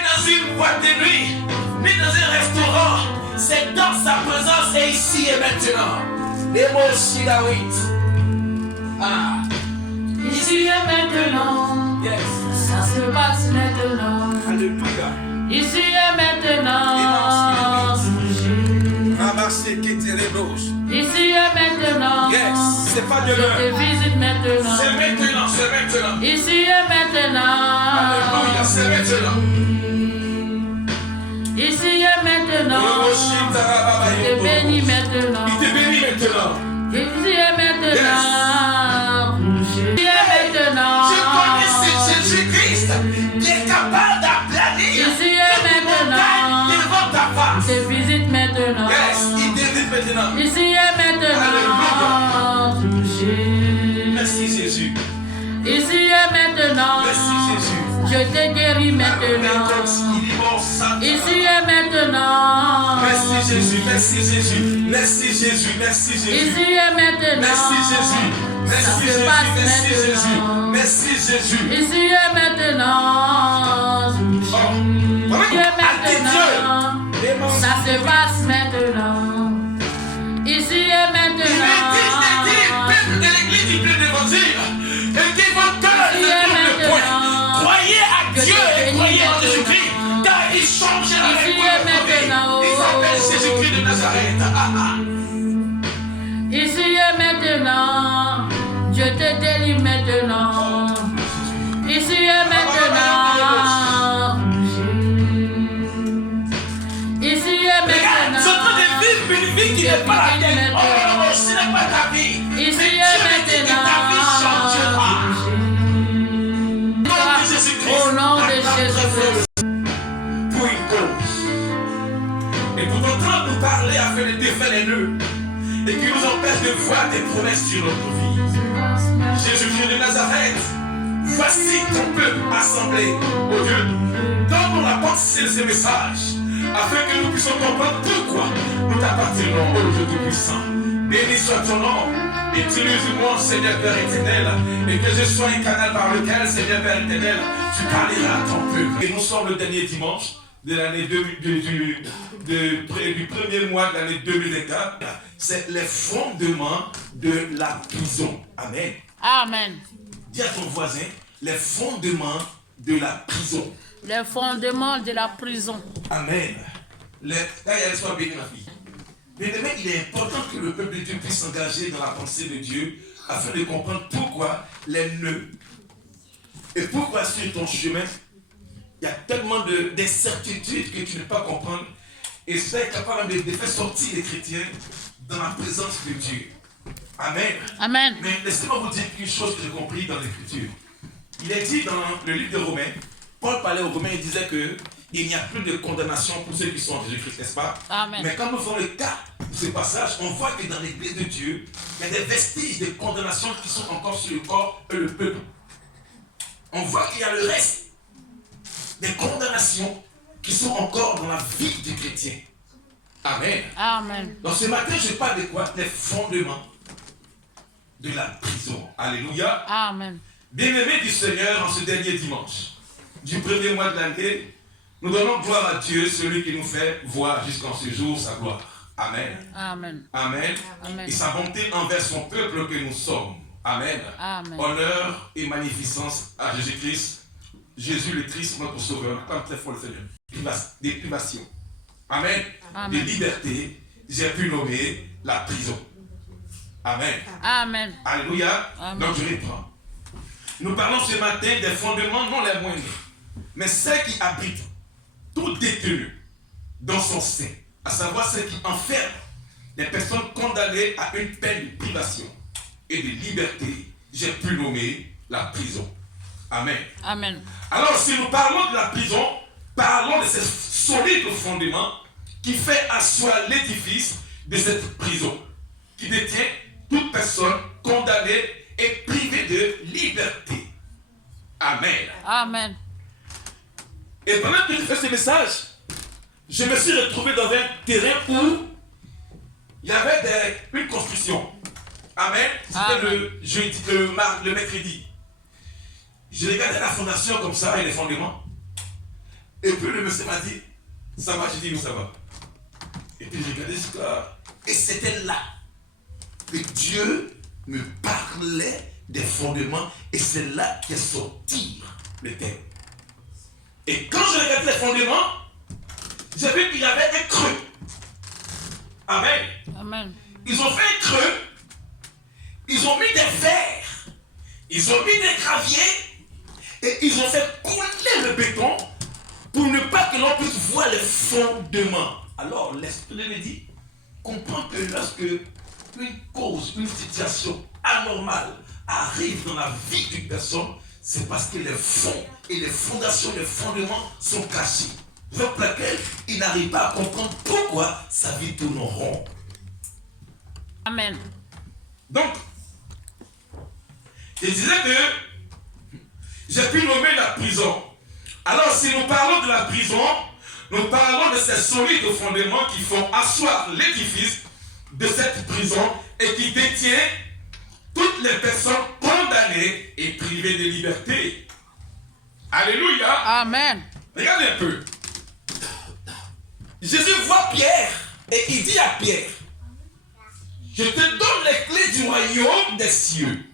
dans une boîte de nuit, ni dans un restaurant. C'est dans sa présence et ici et maintenant. Les mots aussi, David. Ah. Ici et maintenant. Yes. Ça se passe maintenant. Alléluia. Ici et maintenant. Ramasser qui te rebose. Ici et maintenant. Yes. C'est pas Je demain. te visite maintenant. C'est maintenant, c'est maintenant. Ici et maintenant. Alléluia, c'est maintenant. Ici et maintenant. Il te bénit maintenant. Il te bénit maintenant. Ici et maintenant. Ici et maintenant. Je connais ce Jésus-Christ qui est capable d'aplanir Ici et maintenant. devant ta face. Il te visite maintenant. Yes, il te visite maintenant. Ici et maintenant. Touché. Merci Jésus. Ici et maintenant. Merci Jésus. Je te guéris maintenant. Ici et maintenant. Merci Jésus, merci Jésus, merci Jésus, merci Jésus. Ici et maintenant. Merci Jésus, merci Jésus, merci Jésus, merci Jésus. Ici et maintenant. Ici et maintenant. Ça se passe maintenant. Ici et maintenant. Peuple de l'église du plein d'évangile, et qui vont connaître le point. Croyez à Dieu et croyez en Jésus-Christ, car il change la réponse. Il s'appelle Jésus-Christ de Nazareth. Ici et maintenant, je te délivre maintenant. Ici et maintenant. Ici et maintenant. Je train de vivre une vie qui n'est pas la tienne. Oh, ce n'est pas ta vie. Ici et maintenant. Ta vie changera. Au nom de Jésus-Christ. Pour une cause. Et pour entendre nous parler afin de défaire les nœuds et qui nous empêche de voir tes promesses sur notre vie. Jésus-Christ de Nazareth, voici ton peuple assemblé au Dieu. Donne-nous la pensée de ces messages afin que nous puissions comprendre pourquoi nous t'appartenons au Dieu Tout-Puissant. Béni soit ton nom. Utilise-moi, Seigneur Père éternel, et que je sois un canal par lequel, Seigneur Père éternel, tu parleras à ton peuple. Et nous sommes le dernier dimanche de l'année du premier mois de l'année 2024. C'est les fondements de la prison. Amen. Amen. Dis à ton voisin, les fondements de la prison. Les fondements de la prison. Amen. Qu'elle soit bénie, ma fille. Mais demain, il est important que le peuple de Dieu puisse s'engager dans la pensée de Dieu afin de comprendre pourquoi les nœuds et pourquoi sur ton chemin, il y a tellement d'incertitudes que tu ne peux pas comprendre et c'est capable de faire sortir les chrétiens dans la présence de Dieu. Amen. Amen. Mais laissez-moi vous dire une chose que j'ai compris dans l'Écriture. Il est dit dans le livre de Romains, Paul parlait aux Romains et disait que il n'y a plus de condamnation pour ceux qui sont en Jésus-Christ, n'est-ce pas? Amen. Mais quand nous faisons le cas de ce passage, on voit que dans l'Église de Dieu, il y a des vestiges de condamnation qui sont encore sur le corps et le peuple. On voit qu'il y a le reste des condamnations qui sont encore dans la vie du chrétien. Amen. Amen. Donc ce matin, je parle de quoi? Les fondements de la prison. Alléluia. Amen. Bien-aimés du Seigneur, en ce dernier dimanche du premier mois de l'année, nous donnons gloire à Dieu, celui qui nous fait voir jusqu'en ce jour sa gloire. Amen. Amen. Amen. Amen. Et sa bonté envers son peuple que nous sommes. Amen. Amen. Honneur et magnificence à Jésus-Christ, Jésus le Christ, notre Sauveur. Comme très fort le Seigneur. Des privations. Amen. Amen. Des libertés, j'ai pu nommer la prison. Amen. Amen. Alléluia. Amen. Donc je reprends. Nous parlons ce matin des fondements, non les moindres, mais ceux qui habitent tout détenu dans son sein, à savoir ceux qui enferment les personnes condamnées à une peine de privation et de liberté, j'ai pu nommer la prison. Amen. Amen. Alors si nous parlons de la prison, parlons de ces solides fondements qui fait asseoir l'édifice de cette prison, qui détient toute personne condamnée et privée de liberté. Amen. Amen. Et pendant que je fais ce message, je me suis retrouvé dans un terrain où il y avait une construction. Amen. C'était le mercredi. Je regardais la fondation comme ça et les fondements. Et puis le monsieur m'a dit, ça va, j'ai dit, oui, ça va. Et puis j'ai regardé jusqu'à... Et c'était là que Dieu me parlait des fondements, et c'est là qu'est sorti le thème. Et quand je regardais les fondements, j'ai vu qu'il y avait un creux. Amen. Amen. Ils ont fait un creux, ils ont mis des verres, ils ont mis des graviers, et ils ont fait couler le béton pour ne pas que l'on puisse voir les fondements. Alors l'Esprit me dit, comprends que lorsque une cause, une situation anormale arrive dans la vie d'une personne, c'est parce que les fonds et les fondations, les fondements sont cachés. Pour laquelle il n'arrive pas à comprendre pourquoi sa vie tourne en rond. Amen. Donc, je disais que j'ai pu nommer la prison. Alors, si nous parlons de la prison, nous parlons de ces solides fondements qui font asseoir l'édifice de cette prison et qui détient toutes les personnes condamnées et privées de liberté. Alléluia. Amen. Regardez un peu. Jésus voit Pierre et il dit à Pierre, je te donne les clés du royaume des cieux.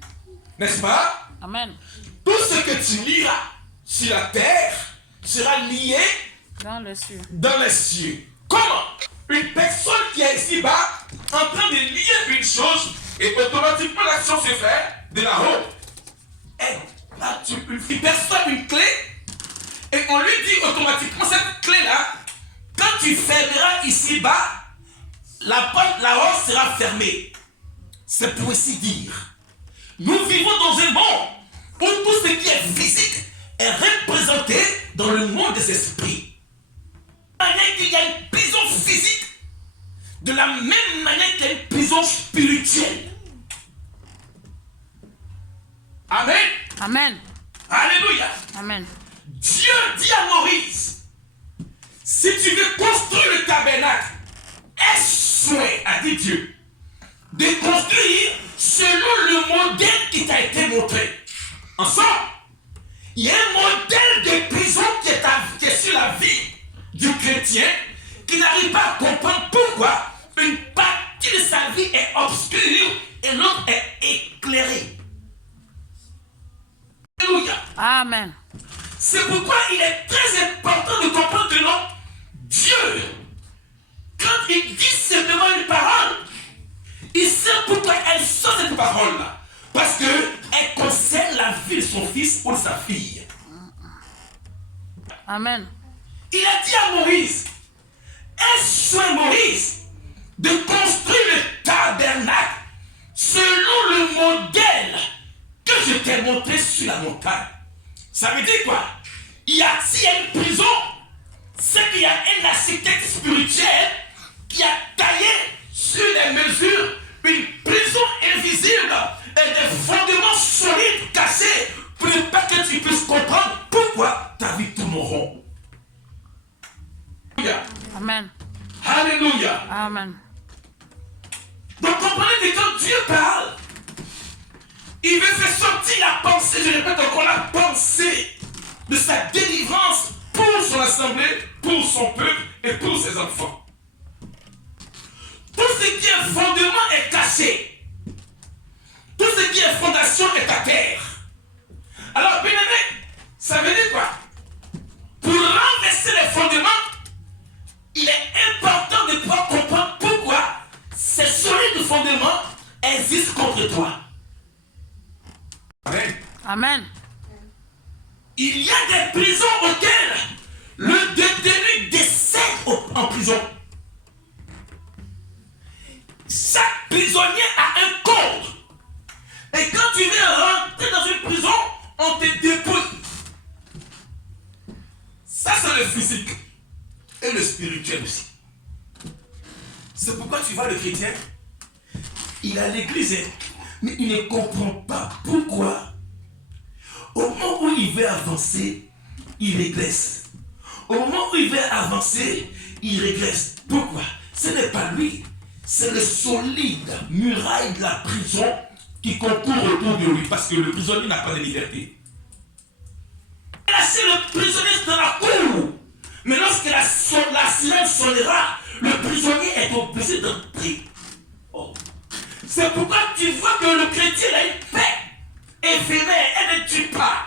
N'est-ce pas? Amen. Tout ce que tu liras sur la terre sera lié Dans les cieux. dans les cieux. Comment? Une personne qui est ici-bas en train de lier une chose et automatiquement l'action se fait de là-haut. Et là, une personne une clé et on lui dit automatiquement cette clé-là, quand tu fermeras ici-bas, la porte là-haut sera fermée. C'est pour ainsi dire. Nous vivons dans un monde où tout ce qui est physique est représenté dans le monde des esprits. De la même manière qu'il y a une prison physique, de la même manière qu'il y a une prison spirituelle. Amen. Amen. Alléluia. Amen. Dieu dit à Moïse, si tu veux construire le tabernacle, aie soin, a dit Dieu, de construire selon le modèle qui t'a été montré. Ensemble, il y a un modèle de prison qui est sur la vie du chrétien qui n'arrive pas à comprendre pourquoi une partie de sa vie est obscure et l'autre est éclairée. Alléluia. Amen. C'est pourquoi il est très important de comprendre que non, Dieu, quand il dit simplement une parole, il sait pourquoi elle sort cette parole-là. Parce qu'elle concerne la vie de son fils ou de sa fille. Amen. Il a dit à Moïse, aie soin Moïse de construire le tabernacle selon le modèle que je t'ai montré sur la montagne. Ça veut dire quoi? S'il y a une prison, c'est qu'il y a un architecte spirituel qui a taillé sur les mesures une prison invisible et des fondements solides cachés pour ne pas que tu puisses comprendre pourquoi ta vie tourne en rond. Amen. Alléluia. Amen. Donc comprenez que quand Dieu parle, il veut faire sortir la pensée, je répète encore, la pensée de sa délivrance pour son assemblée, pour son peuple et pour ses enfants. Tout ce qui est fondement est caché. Tout ce qui est fondation est à terre. Alors, bien aimé, ça veut dire quoi? Pour renverser les fondements, il est important de pouvoir comprendre pourquoi ces solides fondements existent contre toi. Amen. Amen. Il y a des prisons auxquelles le détenu décède en prison. Chaque prisonnier a un code. Et quand tu viens rentrer dans une prison, on te dépouille. Ça, c'est le physique. Et le spirituel aussi. C'est pourquoi tu vois le chrétien, il a l'église, mais il ne comprend pas pourquoi. Au moment où il veut avancer, il régresse. Au moment où il veut avancer, il régresse. Pourquoi? Ce n'est pas lui. C'est le solide muraille de la prison qui concourt autour de lui. Parce que le prisonnier n'a pas de liberté. Lâchez le prisonnier dans la cour. empêcher d'entrer. Oh. C'est pourquoi tu vois que le chrétien a une paix éphémère, elle ne tue pas.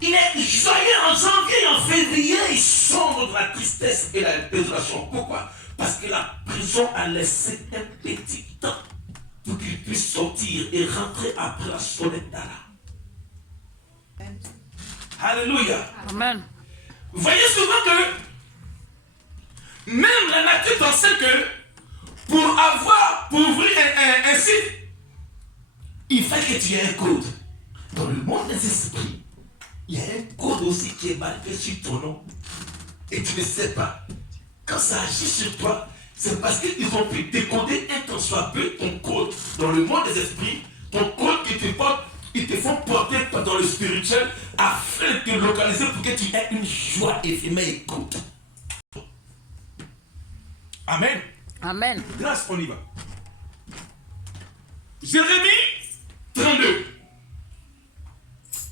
Il est joyeux en janvier et en février, il sombre dans la tristesse et la désolation. Pourquoi? Parce que la prison a laissé un petit temps pour qu'il puisse sortir et rentrer après la sonnette d'Allah. Alléluia. Amen. Vous voyez souvent que même la nature t'enseigne que pour ouvrir un site, il faut que tu aies un code. Dans le monde des esprits, il y a un code aussi qui est marqué sur ton nom. Et tu ne sais pas. Quand ça agit sur toi, c'est parce qu'ils ont pu décoder un tant soit peu ton code. Dans le monde des esprits, ton code qui te porte, ils te font porter dans le spirituel afin de te localiser pour que tu aies une joie éphémère et courte. Amen. Amen. Grâce, on y va. Jérémie 32.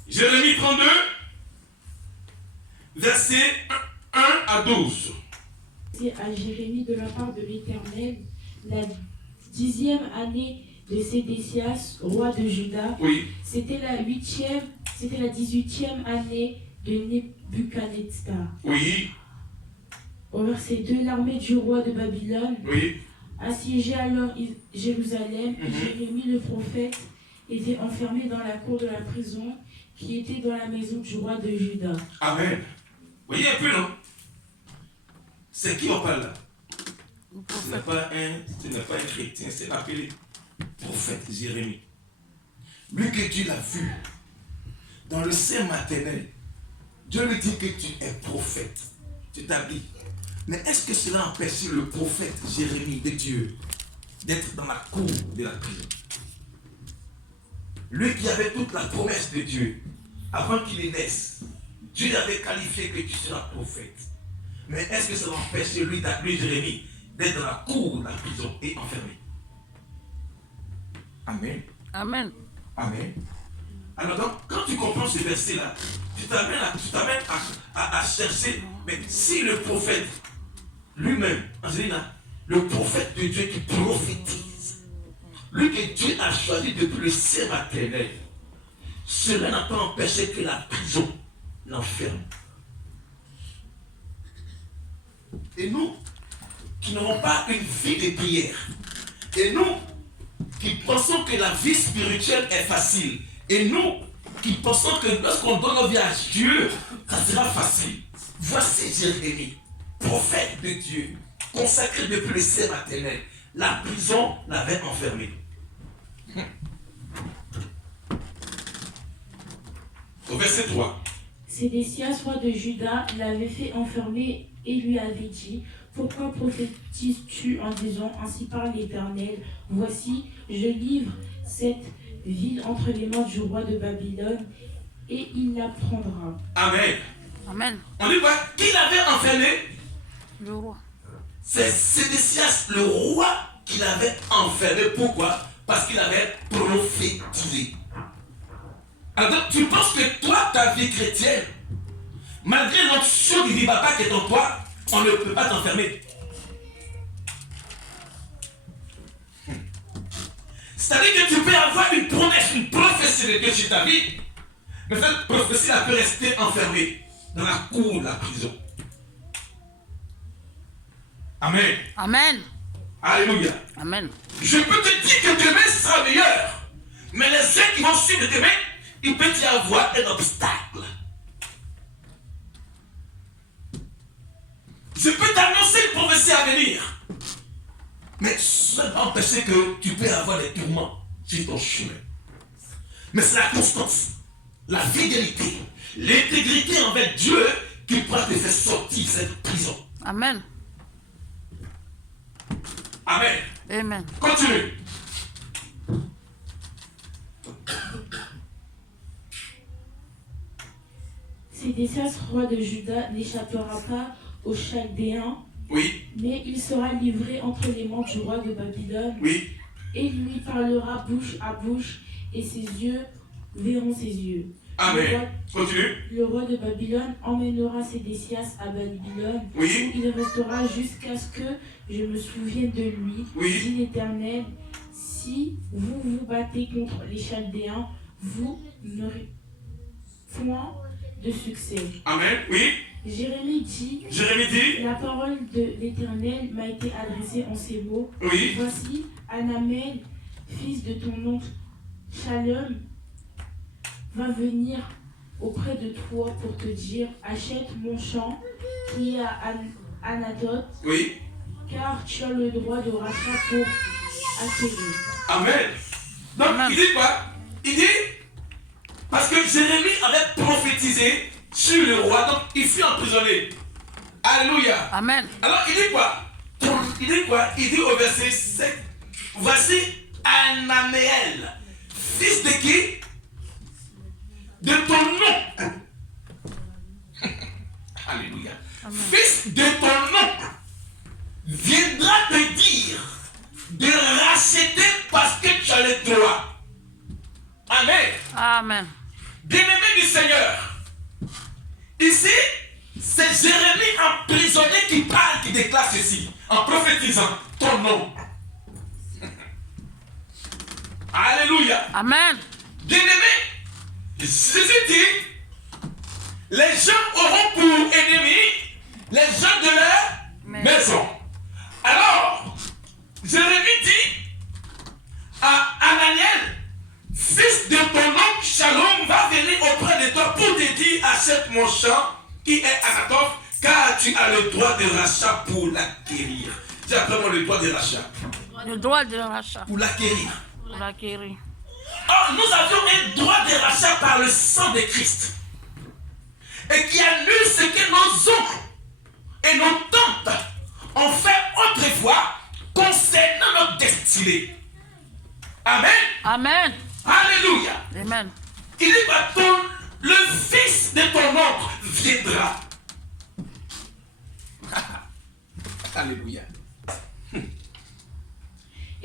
Jérémie 32, versets 1 à 12. C'est à Jérémie de la part de l'Éternel, la 10e année de Sédécias, roi de Juda. Oui. C'était la 18e année de Nebuchadnezzar. Oui. Au verset 2, l'armée du roi de Babylone Oui. assiégeait alors Jérusalem. Jérémie le prophète était enfermé dans la cour de la prison qui était dans la maison du roi de Juda. Amen. Vous voyez un peu, non? C'est qui on parle là? Ce n'est pas un chrétien, c'est appelé prophète Jérémie. Lui que Dieu l'a vu dans le sein maternel, Dieu lui dit que tu es prophète. Tu t'habilles. Mais est-ce que cela empêche le prophète Jérémie de Dieu d'être dans la cour de la prison? Lui qui avait toute la promesse de Dieu, avant qu'il naisse, Dieu l'avait qualifié que tu seras prophète. Mais est-ce que ça empêche lui, Jérémie, d'être dans la cour de la prison et enfermé? Amen. Amen. Amen. Alors donc, quand tu comprends ce verset-là, tu t'amènes à chercher, mais si le prophète lui-même, Angelina, le prophète de Dieu qui prophétise, lui que Dieu a choisi depuis le sein maternel, cela n'a pas empêché que la prison l'enferme. Et nous, qui n'avons pas une vie de prière, et nous, qui pensons que la vie spirituelle est facile, et nous, qui pensons que lorsqu'on donne nos vies à Dieu, ça sera facile. Voici Jérémie, prophète de Dieu, consacré depuis le sein maternel. La prison l'avait enfermé. Au verset 3. Sédécias, roi de Juda, l'avait fait enfermer et lui avait dit: pourquoi prophétises-tu en disant ainsi parle l'Éternel? Voici, je livre cette ville entre les mains du roi de Babylone et il la prendra. Amen. Amen. On dit quoi? Qui l'avait enfermé? Le roi. C'est Sédécias, le roi, qui l'avait enfermé. Pourquoi? Parce qu'il avait prophétisé. Alors tu penses que toi, ta vie chrétienne, malgré l'onction du Vivapa qui est en toi, on ne peut pas t'enfermer. C'est-à-dire que tu peux avoir une promesse, une prophétie de Dieu sur ta vie, mais cette prophétie elle peut rester enfermée dans la cour de la prison. Amen. Amen. Alléluia. Amen. Je peux te dire que demain sera meilleur, mais les heures qui vont suivre demain, il peut y avoir un obstacle. Je peux t'annoncer une prophétie à venir, mais ça va empêcher que tu peux avoir des tourments sur ton chemin. Mais c'est la constance, la fidélité, l'intégrité envers Dieu qui pourra te faire sortir de cette prison. Amen. Amen. Amen. Continue. Sédécias, roi de Juda, n'échappera pas aux Chaldéens, Oui. mais il sera livré entre les mains du roi de Babylone. Oui. Et il lui parlera bouche à bouche, et ses yeux verront ses yeux. Amen. Continue. Le roi de Babylone emmènera Sédécias à Babylone, Oui. où il restera jusqu'à ce que je me souvienne de lui, Oui. dit l'Éternel. Si vous vous battez contre les Chaldéens, vous n'aurez point de succès. Amen. Oui. Jérémie dit, Jérémie dit. la parole de l'Éternel m'a été adressée en ces mots. Oui. Voici, Anamel, fils de ton oncle Shalom, va venir auprès de toi pour te dire, achète mon champ qui est à Anatote, Oui. car tu as le droit de rachat pour acquérir. Amen. Donc, Amen. il dit quoi? Il dit, parce que Jérémie avait prophétisé sur le roi, donc il fut emprisonné. Alléluia. Amen. Alors, il dit quoi? Il dit quoi? Il dit au verset 7, voici Anaméel, fils de qui? De ton nom. Alléluia. Fils de ton nom viendra te dire de racheter parce que tu as le droit. Amen. Amen. Bien-aimé du Seigneur, ici, c'est Jérémie emprisonné qui parle, qui déclare ceci, en prophétisant ton nom. Alléluia. Amen. Bien-aimé, Jésus dit, les gens auront pour ennemis les gens de leur maison. Alors, Jérémie dit à Ananiel, fils de ton oncle Shalom va venir auprès de toi pour te dire, achète mon champ qui est Anatoth, car tu as le droit de rachat pour l'acquérir. J'ai vraiment le droit de rachat. Le droit de rachat. Pour l'acquérir. Pour l'acquérir. Or, nous avions un droit de rachat par le sang de Christ. Et qui annule ce que nos oncles et nos tantes ont fait autrefois concernant notre destinée. Amen. Amen. Alléluia. Amen. Il dit, bah, le fils de ton oncle viendra. Alléluia.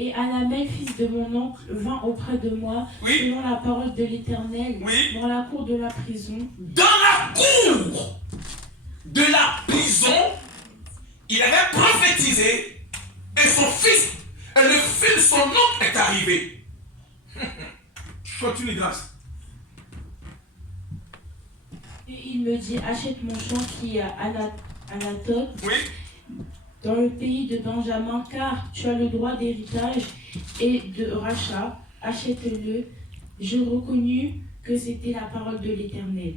Et Anamel, fils de mon oncle, vint auprès de moi, Oui. selon la parole de l'Éternel, Oui. dans la cour de la prison. Dans la cour de la prison, il avait prophétisé et son fils, et le fils de son oncle est arrivé. Continue, grâce. Et il me dit, achète mon champ qui est à Anatote, Oui. dans le pays de Benjamin, car tu as le droit d'héritage et de rachat. Achète-le. Je reconnus que c'était la parole de l'Éternel.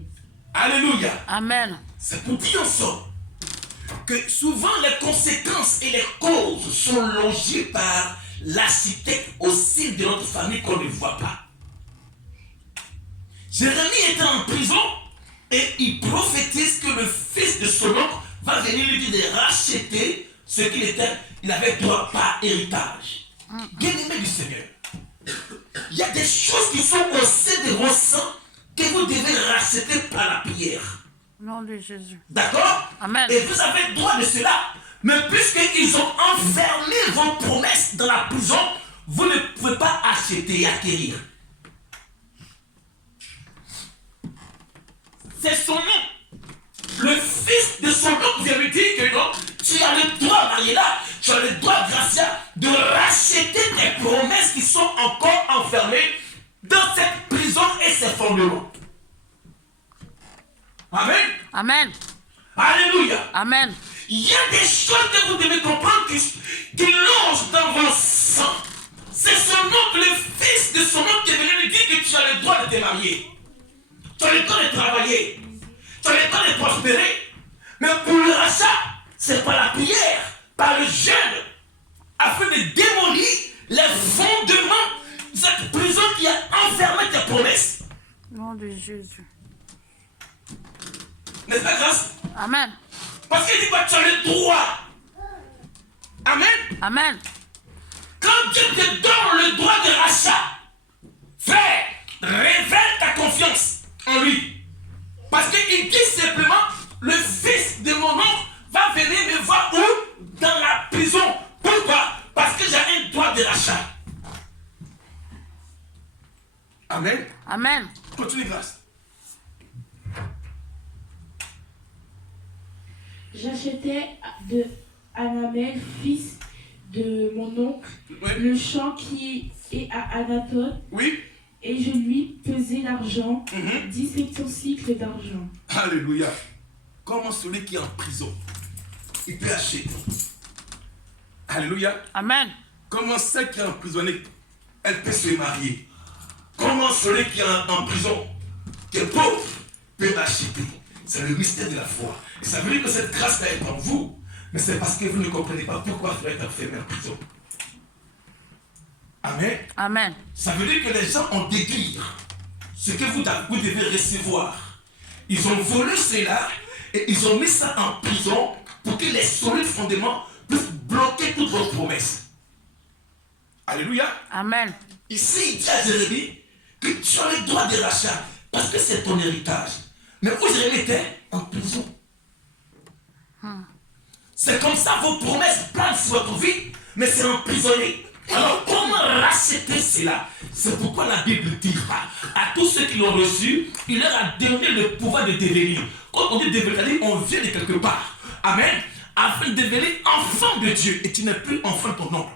Alléluia. Amen. C'est pour dire en sorte que souvent les conséquences et les causes sont logées par l'architecte au sein de notre famille qu'on ne voit pas. Jérémie était en prison et il prophétise que le fils de son oncle va venir lui dire de racheter ce qu'il était, il avait droit par héritage. Bien-aimé du Seigneur, il y a des choses qui sont au sein de vos sangs que vous devez racheter par la prière. Au nom de Jésus. D'accord? Amen. Et vous avez le droit de cela. Mais puisqu'ils ont enfermé vos promesses dans la prison, vous ne pouvez pas acheter et acquérir. C'est son nom. Le fils de son oncle vient lui dire que non, tu as le droit, Mariela, tu as le droit, Gracia, de racheter tes promesses qui sont encore enfermées dans cette prison et ses fondements. Amen. Amen. Alléluia. Amen. Il y a des choses que vous devez comprendre qui logent dans vos sangs. C'est son oncle, le fils de son oncle qui est venu lui dire que tu as le droit de te marier. Tu as le droit de travailler. Tu as le droit de prospérer. Mais pour le rachat, c'est par la prière, par le jeûne, afin de démolir les fondements de cette prison qui a enfermé tes promesses. Au nom de Jésus. N'est-ce pas, grâce? Amen. Parce qu'il dit quoi? Tu as le droit. Amen. Amen. Quand Dieu te donne le droit de rachat, frère, révèle ta confiance en lui. Parce qu'il dit simplement, le fils de mon oncle va venir me voir où? Dans la prison. Pourquoi? Parce que j'ai un droit de rachat. Amen. Amen. Continue, grâce. J'achetais de Anamel, fils de mon oncle, le champ qui est à Anatote. Oui. Et je lui pesai l'argent, 17 cycles d'argent. Alléluia. Comment celui qui est en prison, il peut acheter? Alléluia. Amen. Comment celle qui est emprisonnée, elle peut se marier? Comment celui qui est en prison, qui est pauvre, peut acheter? C'est le mystère de la foi. Et ça veut dire que cette grâce-là est en vous. Mais c'est parce que vous ne comprenez pas pourquoi vous êtes enfermé en prison. Amen. Amen. Ça veut dire que les gens ont déduit ce que vous devez recevoir. Ils ont volé cela et ils ont mis ça en prison pour que les solides fondements puissent bloquer toutes vos promesses. Alléluia. Amen. Ici, il dit à Jérémie que tu as le droit de rachat parce que c'est ton héritage. Mais où Jérémie était? En prison. C'est comme ça vos promesses planent sur votre vie, mais c'est emprisonné. Alors comment racheter cela? C'est pourquoi la Bible dit à tous ceux qui l'ont reçu, il leur a donné le pouvoir de devenir. Quand on dit devenir, on vient de quelque part. Amen. Afin de devenir enfant de Dieu. Et tu n'es plus enfant de ton oncle.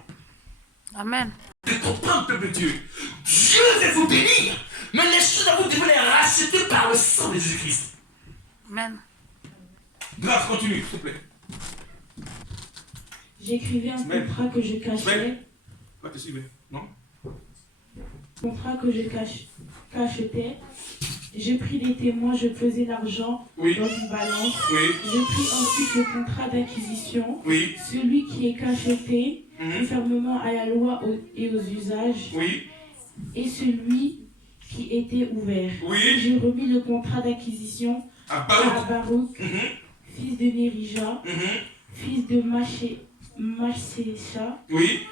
Amen. De comprendre, peuple de Dieu. Dieu veut vous bénir. Mais les choses à vous devez les racheter par le sang de Jésus-Christ. Amen. Grâce, continue, s'il te plaît. J'écrivais un contrat que je cachais. Va te suivre, non? Contrat que je cachetais. Je pris les témoins, je pesais l'argent dans une balance. Oui. Je pris ensuite le contrat d'acquisition. Oui. Celui qui est cacheté, conformément à la loi et aux usages. Oui. Et celui qui était ouvert. Oui. J'ai remis le contrat d'acquisition À à Baruch, Mhm. fils de Nérija, Mhm. fils de Machécha, Oui.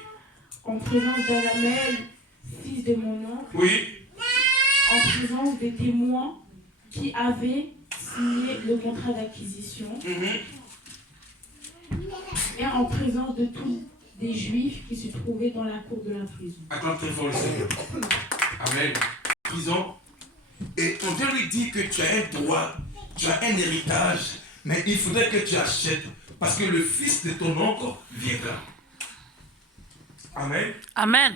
en présence d'Anamel, fils de mon oncle, Oui. en présence des témoins qui avaient signé le contrat d'acquisition, Mhm. et en présence de tous des Juifs qui se trouvaient dans la cour de la prison. Acclame très fort le Seigneur. Amen. Prison. Et on vient lui dire que tu as un droit, tu as un héritage, mais il faudrait que tu achètes parce que le fils de ton oncle viendra. Amen. Amen.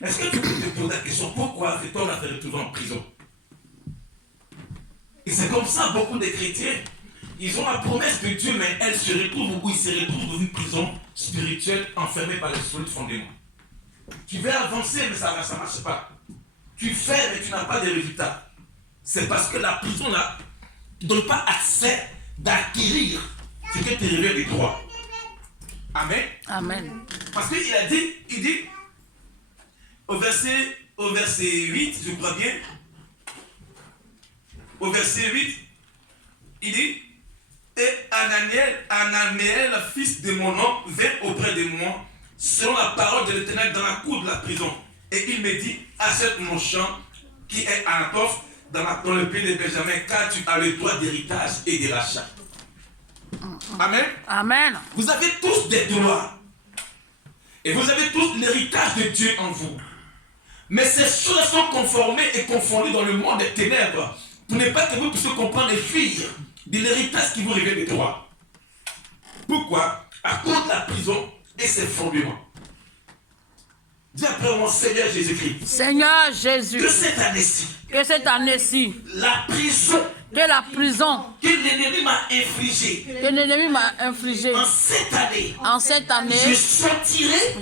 Est-ce que tu peux te poser la question pourquoi cet homme a fait retrouver en prison? Et c'est comme ça beaucoup de chrétiens, ils ont la promesse de Dieu, mais elle se retrouve où ils se retrouvent dans une prison spirituelle enfermée par les solides fondements. Tu veux avancer, mais ça ne marche pas. Tu fais, mais tu n'as pas de résultats. C'est parce que la prison là ne donne pas accès d'acquérir ce que tu rêves des droits. Amen. Amen. Parce qu'il a dit, il dit, au verset 8, je crois bien, au verset 8, il dit, et Anaméel, fils de mon oncle, vint auprès de moi, selon la parole de l'Éternel, dans la cour de la prison. Et il me dit, achète mon champ qui est à Anatoth, dans le pays de Benjamin, car tu as le droit d'héritage et de rachat. Amen. Amen. Vous avez tous des droits. Et vous avez tous l'héritage de Dieu en vous. Mais ces choses sont conformées et confondues dans le monde des ténèbres. Pour ne pas que vous puissiez comprendre et fuir de l'héritage qui vous révèle les droits. Pourquoi? À cause de la prison et ses fondements. Dis après mon Seigneur Jésus-Christ. Seigneur Jésus, Que cette année-ci, que cette année-ci, la prison que la prison que l'ennemi m'a infligée, que l'ennemi m'a infligée en cette année, je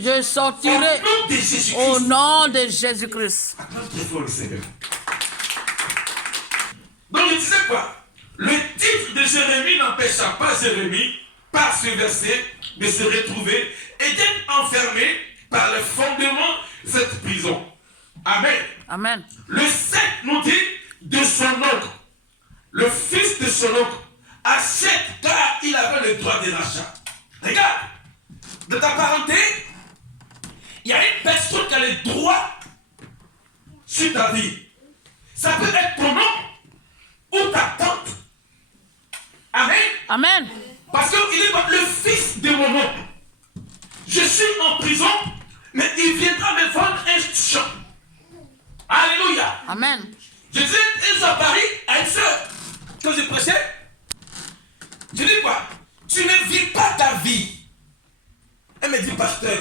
je sortirai au nom de Jésus-Christ. au nom de Jésus-Christ. Acclame très fort le Seigneur. Donc je disais quoi? Le titre de Jérémie n'empêcha pas Jérémie, par ce verset, de se retrouver et d'être enfermé par le fondement de cette prison. Amen. Amen. Le 7 nous dit de son oncle, le fils de son oncle, achète car il avait le droit de l'achat. Regarde, de ta parenté, il y a une personne qui a le droit sur ta vie. Ça peut être ton oncle ou ta tante. Amen. Amen. Parce qu'il est le fils de mon oncle. Je suis en prison, mais il viendra me vendre un champ. Alléluia. Amen. Je disais une fois à Paris à une soeur, quand je prêchais, je dis quoi? Tu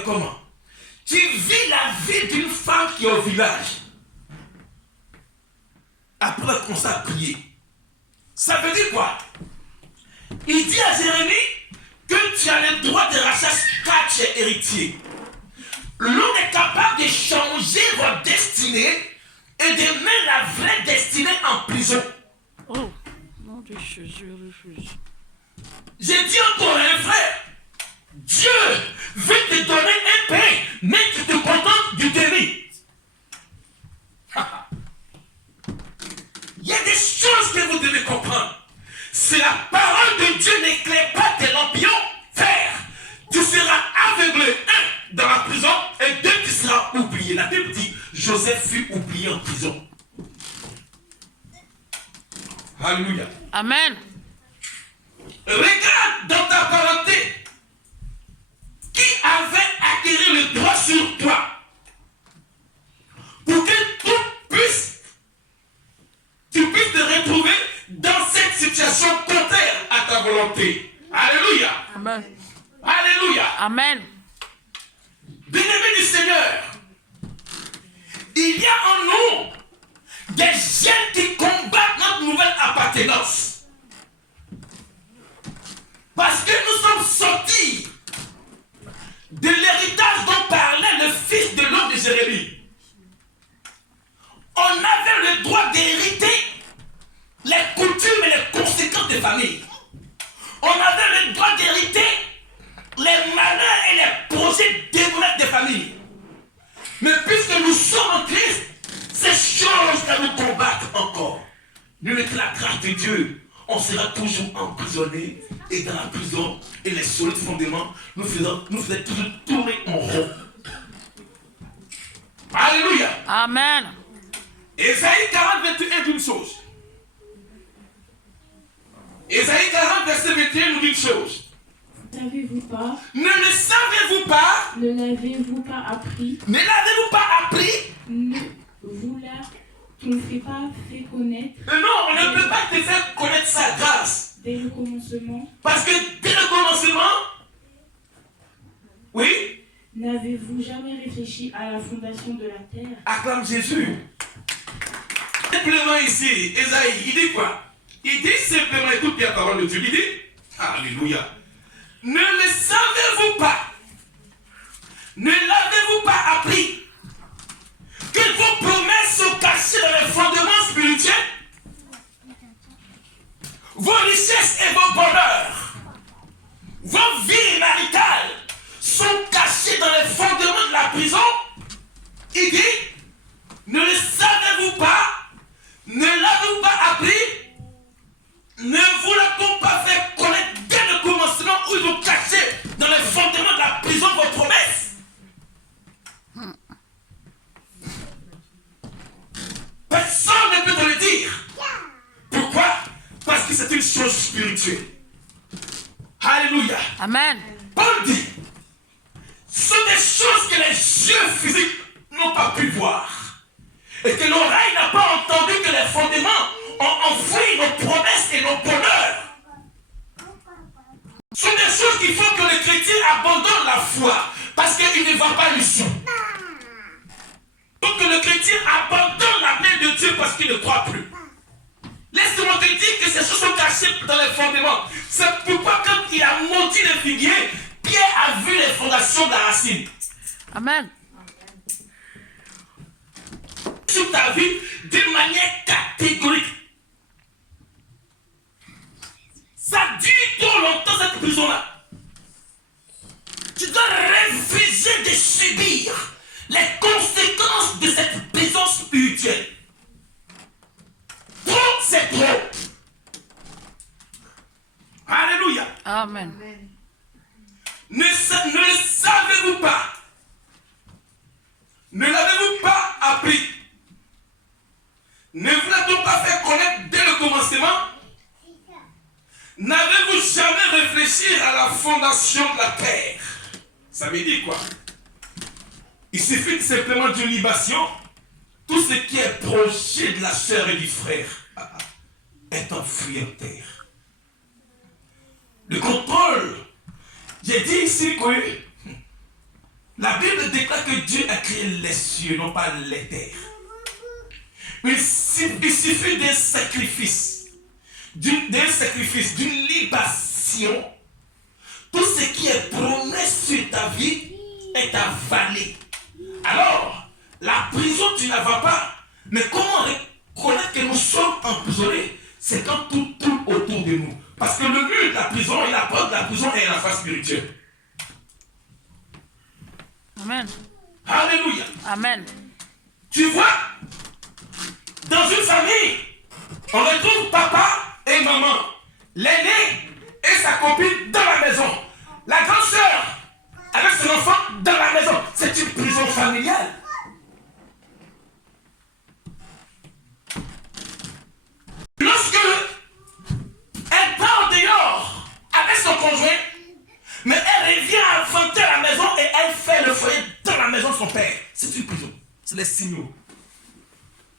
comment? Tu vis la vie d'une femme qui est au village. Après qu'on s'est prié. Ça veut dire quoi? Il dit à Jérémie que tu as le droit de racheter car tu es héritier. L'homme est capable de changer votre destinée et de mettre la vraie destinée en prison. Oh, non, je refuse. J'ai dit encore un frère, Dieu veut te donner un pain, mais tu te contentes du demi. Il y a des choses que vous devez comprendre. Si la parole de Dieu n'éclaire pas tes lampions, frère, tu seras aveuglé, un, dans la prison, et deux, tu seras oublié. La Bible dit, Joseph fut oublié en prison. Alléluia. Amen. Regarde dans ta parenté qui avait acquis le droit sur toi pour que tu puisses te retrouver dans cette situation contraire à ta volonté. Alléluia. Amen. Alléluia. Amen. Bien-aimés du Seigneur, il y a en nous des jeunes qui combattent notre nouvelle appartenance. Parce que nous sommes sortis de l'héritage dont parlait le fils de l'homme de Jérémie. On avait le droit d'hériter les coutumes et les conséquences des familles. On avait le droit d'hériter les malheurs et les projets démoniaques des familles. Mais puisque nous sommes en Christ, ces choses-là nous combattent encore. Nous, avec la grâce de Dieu, on sera toujours emprisonné et dans la prison et les solides fondements nous faisaient toujours tourner en rond. Alléluia. Amen. Ésaïe 40, 21 dit une chose. Ésaïe 40, verset 21 nous dit une chose. Ne savez-vous pas? Ne le savez-vous pas? Ne l'avez-vous pas appris? Ne l'avez-vous pas appris? Ne vous l'avez pas fait connaître? Non, on ne peut pas te faire connaître sa grâce. Dès le commencement? Parce que dès le commencement, oui, n'avez-vous jamais réfléchi à la fondation de la terre? acclame Jésus. Simplement ici, Ésaïe, il dit quoi? Il dit simplement, écoute bien la parole de Dieu, il dit, alléluia, ne le savez-vous pas? Ne l'avez-vous pas appris? Que vos promesses sont cachées dans les fondements spirituels? Vos richesses et vos bonheurs, vos vies maritales sont cachées dans les fondements de la prison? Il dit, ne le savez-vous pas? Ne l'avez-vous pas appris? Ne vous l'avez pas fait connaître dès le commencement où ils ont caché dans les fondements de la prison vos promesses? Personne ne peut te le dire. Pourquoi? Parce que c'est une chose spirituelle. Alléluia. Amen. Paul dit, ce sont des choses que les yeux physiques n'ont pas pu voir. Et que l'oreille n'a pas entendu, que les fondements ont enfoui nos promesses et nos bonheurs. Ce sont des choses qui font que le chrétien abandonne la foi parce qu'il ne va pas l'issue. Donc que le chrétien abandonne la main de Dieu parce qu'il ne croit plus. Laisse-moi te dire que ces choses sont cachées dans les fondements. C'est pourquoi quand il a maudit le figuier, Pierre a vu les fondations de la racine. Amen. Sur ta vie d'une manière catégorique. Ça dure trop longtemps cette prison-là. Tu dois refuser de subir les conséquences de cette prison spirituelle. Trop, c'est trop. Alléluia. Amen. Ne le savez-vous pas? Ne l'avez-vous pas appris? Ne vous l'avez pas fait connaître dès le commencement? N'avez-vous jamais réfléchi à la fondation de la terre? Ça veut dire quoi? Il suffit simplement d'une libation. Tout ce qui est projet de la chair et du frère est enfoui en terre. Le contrôle, j'ai dit ici que La Bible déclare que Dieu a créé les cieux, non pas les terres. Il suffit d'un sacrifice, d'une libation. Tout ce qui est promis sur ta vie est avalé. Alors, la prison, tu ne la vas pas. Mais comment reconnaître que nous sommes emprisonnés? C'est quand tout tourne autour de nous. Parce que le mur de la prison et la porte de la prison est la face spirituelle. Amen. Alléluia. Amen. Tu vois, dans une famille, on retrouve papa et maman, l'aîné et sa copine dans la maison, la grande sœur avec son enfant dans la maison. C'est une prison familiale. Lorsque elle part dehors avec son conjoint, mais elle revient affronter la maison et elle fait le foyer dans la maison de son père. C'est une prison. C'est les signaux.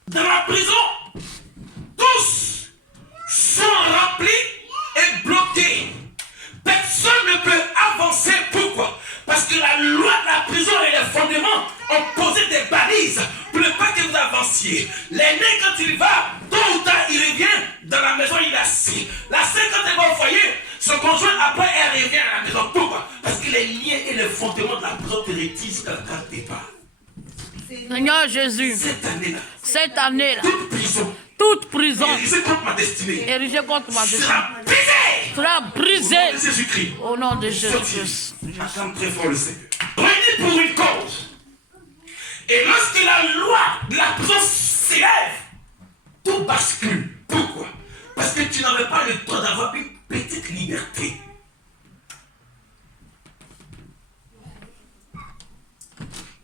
Dans la prison, tous sont remplis et bloqués. Personne ne peut avancer. Pourquoi? Parce que la loi de la prison et les fondements ont posé des balises pour ne pas que vous avanciez. L'aîné, quand il va, tôt ou tard, il revient dans la maison, il est assis. La sœur, quand elle va au foyer, son conjoint, après, elle revient à la maison. Pourquoi? Parce que les liens et les fondements de la prison te retirent quand tu départ. Seigneur Jésus, cette année-là, toute prison érigée contre ma destinée, sera brisée Jésus-Christ. au nom de Jésus-Christ. Acclame très fort le Seigneur. Réunis pour une cause. Et lorsque la loi de la prison s'élève, tout bascule. Pourquoi? Parce que tu n'avais pas le droit d'avoir une petite liberté.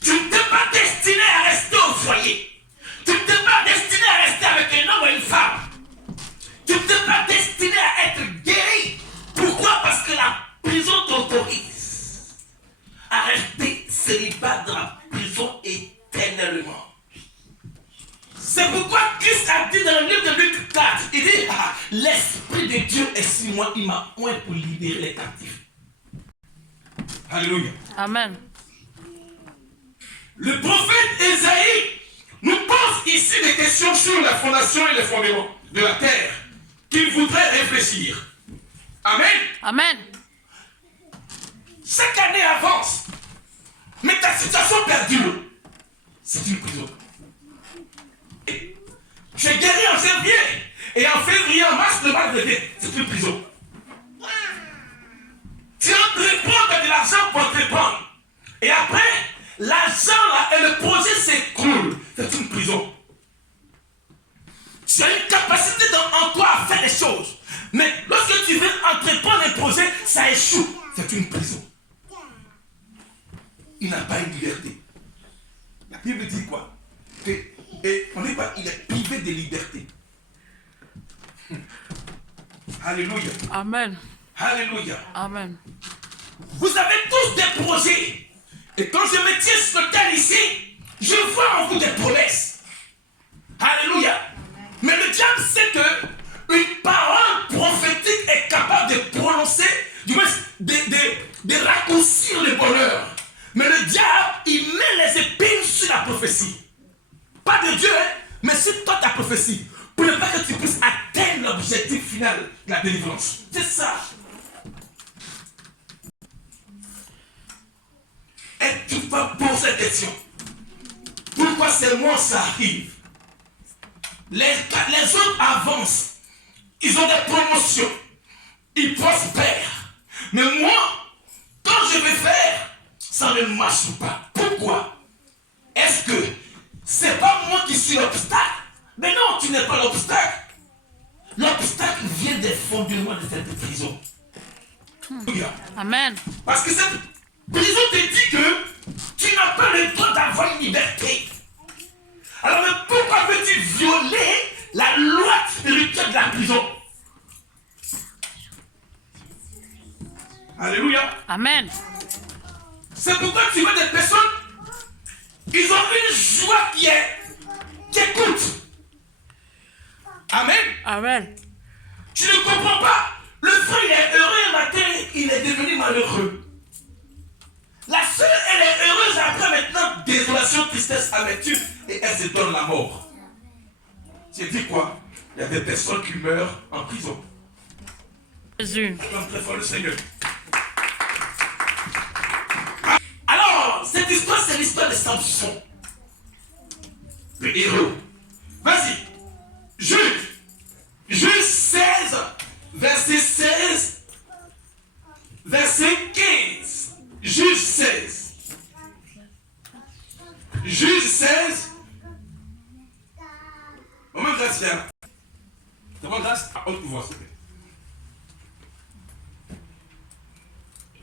Tu ne t'es pas destiné à rester au foyer. Tu ne t'es pas destiné à rester avec un homme ou une femme. Tu ne t'es pas destiné à être guéri. Pourquoi? Parce que la prison t'autorise à rester célibat dans la prison éternellement. C'est pourquoi Christ a dit dans le livre de Luc 4, il dit, l'Esprit de Dieu est sur moi, il m'a oint pour libérer les captifs. Alléluia. Amen. Le prophète Ésaïe nous pose ici des questions sur la fondation et les fondements de la terre qu'il voudrait réfléchir. Amen. Amen. Chaque année avance, mais ta situation perdure. C'est une prison. Tu es guéri en janvier et en février, en mars, le mal revient. C'est une prison. Tu entreprends de l'argent pour entreprendre. Et après, l'argent là et le projet s'écroule. C'est une prison. Tu as une capacité en toi à faire des choses. Mais lorsque tu veux entreprendre un projet, ça échoue. C'est une prison. Il n'a pas une liberté. La Bible dit quoi? On dit quoi? Il est privé de liberté. Alléluia. Amen. Alléluia. Amen. Vous avez tous des projets. Et quand je me tiens sur le terre ici, je vois en vous des promesses. Alléluia. Mais le diable sait que une parole prophétique est capable de prononcer, du moins de raccourcir le bonheur. Mais le diable, il met les épines sur la prophétie. Pas de Dieu, hein, mais sur toi ta prophétie. Pour ne pas que tu puisses atteindre l'objectif final de la délivrance. C'est ça. Et tu vas poser cette question. Pourquoi c'est moi ça arrive? Les autres avancent. Ils ont des promotions. Ils prospèrent. Mais moi, quand je vais faire, ça ne marche pas. Pourquoi? Est-ce que c'est pas moi qui suis l'obstacle? Mais non, tu n'es pas l'obstacle. L'obstacle vient des fondements de cette prison. Amen. Parce que cette prison te dit que tu n'as pas le droit d'avoir une liberté. Alors mais pourquoi veux-tu violer la loi spirituelle de la prison? Alléluia. Amen. C'est pourquoi tu vois des personnes, ils ont une joie qui écoute. Amen. Amen. Tu ne comprends pas. Le frère, il est heureux un matin, il est devenu malheureux. La sœur, elle est heureuse change après maintenant désolation, tristesse, amertume et elle se donne la mort. J'ai dit quoi? Il y a des personnes qui meurent en prison. Jésus. Acclame très fort le Seigneur. Alors, cette histoire, c'est l'histoire de Samson. Le héros. Vas-y. Juge 16, verset 16, verset 15. Juge 16. Juge 16. Moment grâce, frère. Moment grâce à haute pouvoir, s'il te plaît.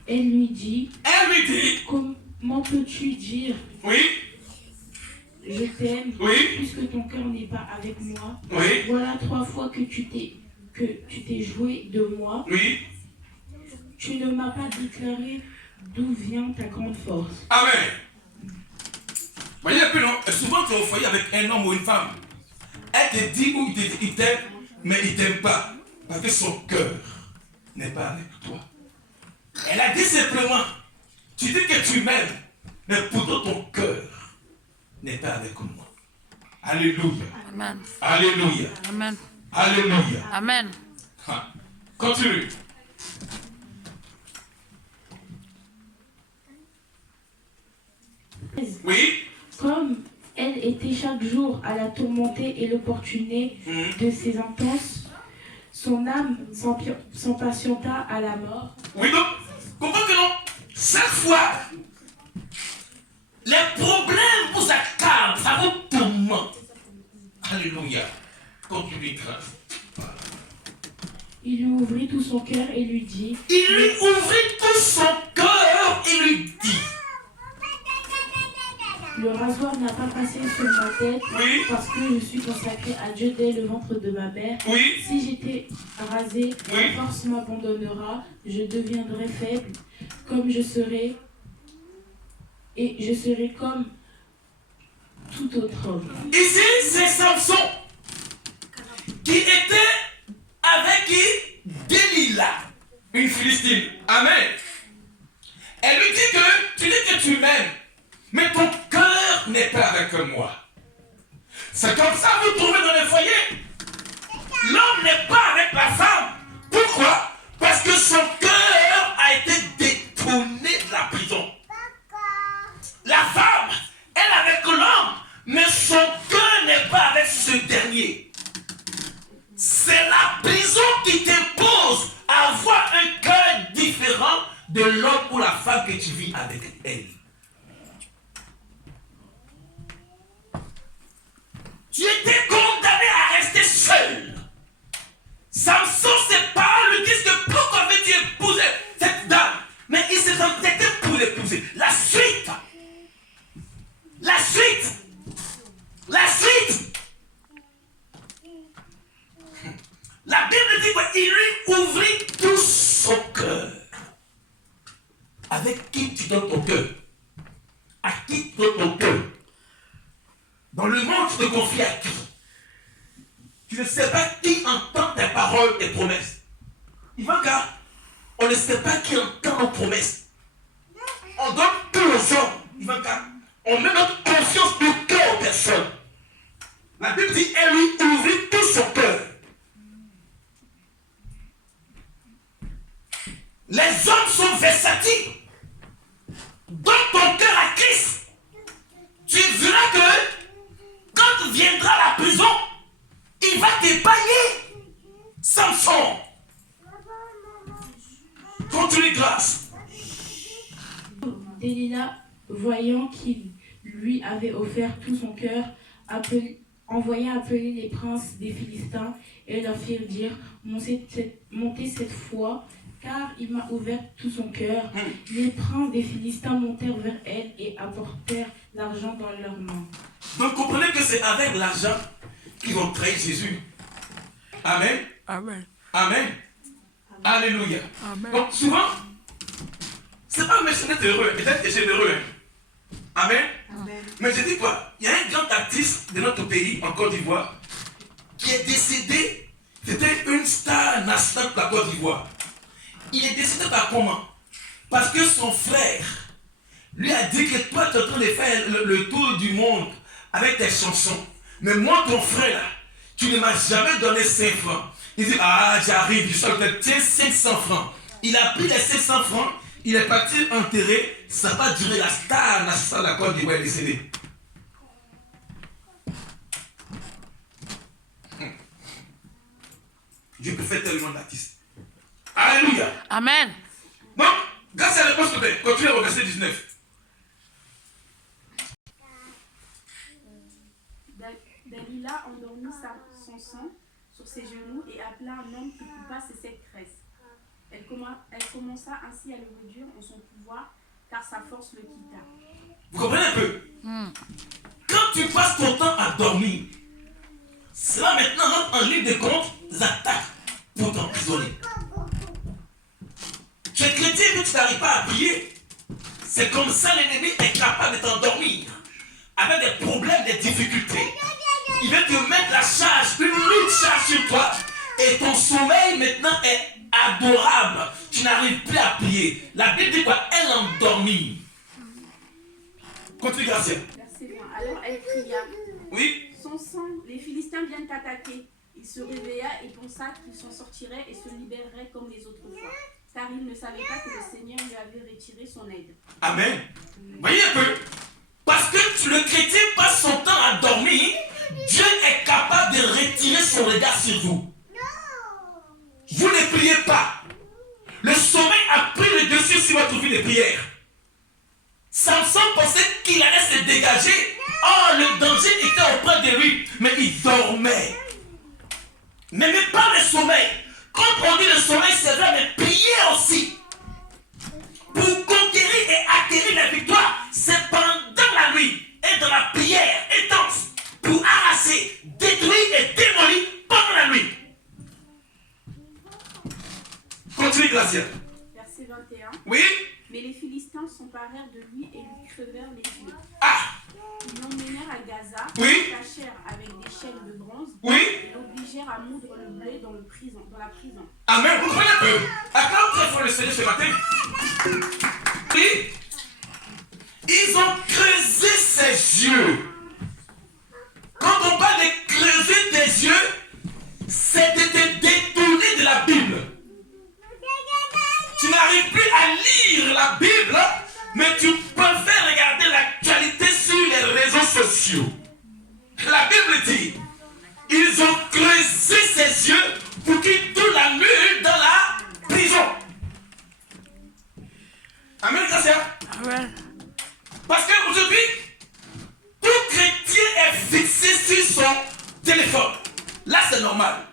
Elle lui dit, comment peux-tu dire, oui, je t'aime, oui, puisque ton cœur n'est pas avec moi? Oui. Voilà 3 fois que tu t'es joué de moi. Oui. Tu ne m'as pas déclaré d'où vient ta grande force. Amen. Voyez un peu, non? Souvent, tu es au foyer avec un homme ou une femme. Elle te dit ou il t'aime, mais il ne t'aime pas. Parce que son cœur n'est pas avec toi. Elle a dit simplement, tu dis que tu m'aimes, mais pourtant ton cœur n'est pas avec moi. Alléluia. Amen. Alléluia. Amen. Alléluia. Amen. Continue. Oui. Comme elle était chaque jour à la tourmenter et l'opportuner de ses intenses, son âme s'impatienta à la mort. Oui, donc, comprends que non? Chaque fois, les problèmes vous accablent, ça vous tourmente. Alléluia. Continue grâce. Il lui ouvrit tout son cœur et lui dit. Il lui ouvrit tout son cœur et lui dit. Le rasoir n'a pas passé sur ma tête, Oui. parce que je suis consacré à Dieu dès le ventre de ma mère. Oui. Si j'étais rasé, Oui. la force m'abandonnera, je deviendrai faible, comme je serai, et je serai comme tout autre homme. Ici, c'est Samson qui était avec qui? Delilah, une Philistine. Amen. Elle lui dit que tu dis que tu m'aimes, mais ton cœur n'est pas avec moi. C'est comme ça que vous trouvez dans les foyers. L'homme n'est pas avec la femme. Pourquoi? Parce que son cœur a été détourné de la prison. La femme, elle est avec l'homme, mais son cœur n'est pas avec ce dernier. C'est la prison qui t'impose à avoir un cœur différent de l'homme ou la femme que tu vis avec elle. Tu étais condamné à rester seul. Samson, ses parents lui disent que pourquoi veux-tu épouser cette dame? Mais il s'est entêté pour l'épouser. La suite. La suite. La suite. La Bible dit qu'il lui ouvrit tout son cœur. Avec qui tu donnes ton cœur? À qui tu donnes ton cœur? Dans le monde, tu te confies à qui? Tu ne sais pas qui entend tes paroles, tes promesses. Il va car on ne sait pas qui entend nos promesses. On donne tout aux hommes. Il va car on met notre confiance du cœur aux personnes. La Bible dit elle lui ouvrit tout son cœur. Les hommes sont versatiles. Donne ton cœur à Christ. Tu verras que quand viendra la prison, il va t'épargner. Samson. Continue grâce. Delilah, voyant qu'il lui avait offert tout son cœur, envoya appeler les princes des Philistins et leur firent dire, montez cette fois, car il m'a ouvert tout son cœur. Les princes des Philistins montèrent vers elle et apportèrent l'argent dans leurs mains. Donc comprenez que c'est avec l'argent qu'ils vont trahir Jésus. Amen. Amen. Amen. Alléluia. Amen. Donc souvent, c'est pas méchant d'être heureux, d'être généreux. Amen. Amen. Mais je dis quoi? Il y a un grand artiste de notre pays, en Côte d'Ivoire, qui est décédé. C'était une star nationale de la Côte d'Ivoire. Il est décédé par comment? Parce que son frère lui a dit que toi, tu es en train de faire le tour du monde avec tes chansons. Mais moi, ton frère, là, tu ne m'as jamais donné 5 francs. Il dit, ah, j'arrive, je te tiens 500 francs. Il a pris les 500 francs, il est parti enterrer. Ça va durer la star nationale de la Côte d'Ivoire est décédée. Dieu peut faire tellement d'artistes. Alléluia. Amen. Donc, grâce à la réponse que tu continuez au verset 19. Dalila endormit son sang sur ses genoux et appela un homme qui coupa ses 7 tresses. Elle commença ainsi à le réduire en son pouvoir, car sa force le quitta. Vous comprenez un peu? Quand tu passes ton temps à dormir, cela maintenant rentre en ligne de compte des attaques pour t'emprisonner. Tu es chrétien mais tu n'arrives pas à prier. C'est comme ça l'ennemi est capable de t'endormir avec des problèmes, des difficultés. Il veut te mettre la charge, une lourde charge sur toi. Et ton sommeil maintenant est adorable. Tu n'arrives plus à prier. La Bible dit quoi? Elle endormit. Continue, Gracia. Verset 20. Alors elle cria. Oui. Son sang, les Philistins viennent t'attaquer. Il se réveilla et pensa qu'il s'en sortirait et se libérerait comme les autres fois. Car il ne savait pas que le Seigneur lui avait retiré son aide. Amen. Voyez un peu. Parce que le chrétien passe son temps à dormir, Dieu est capable de retirer son regard sur vous. Vous ne priez pas. Le sommeil a pris le dessus sur votre vie de prière. Samson pensait qu'il allait se dégager. Oh, le danger était auprès de lui. Mais il dormait. Mais même pas le sommeil. Quand on dit le sommeil, c'est vrai, mais prier aussi. Pour conquérir et acquérir la victoire, c'est pendant la nuit et dans la prière intense. Pour arraser, détruire et démolir pendant la nuit. Continue, Gracia. Verset 21. Oui. Mais les Philistins s'emparèrent de lui et lui crevèrent les yeux. Ah. Ils l'emmenèrent à Gaza, Oui. le cachèrent avec des chaînes de bronze Oui. et l'obligèrent à moudre le blé dans la prison. Amen. Vous comprenez un peu? Acclame très fort le Seigneur ce matin. Oui. Ils ont creusé ses yeux. Quand on parle de creuser tes yeux, c'est de te détourner de la Bible. Tu n'arrives plus à lire la Bible, mais tu préfères regarder l'actualité sur les réseaux sociaux. La Bible dit, ils ont creusé ses yeux pour qu'il tourne la nuit dans la prison. Amen, Gracia. Amen. Parce qu'aujourd'hui, tout chrétien est fixé sur son téléphone. Là, c'est normal.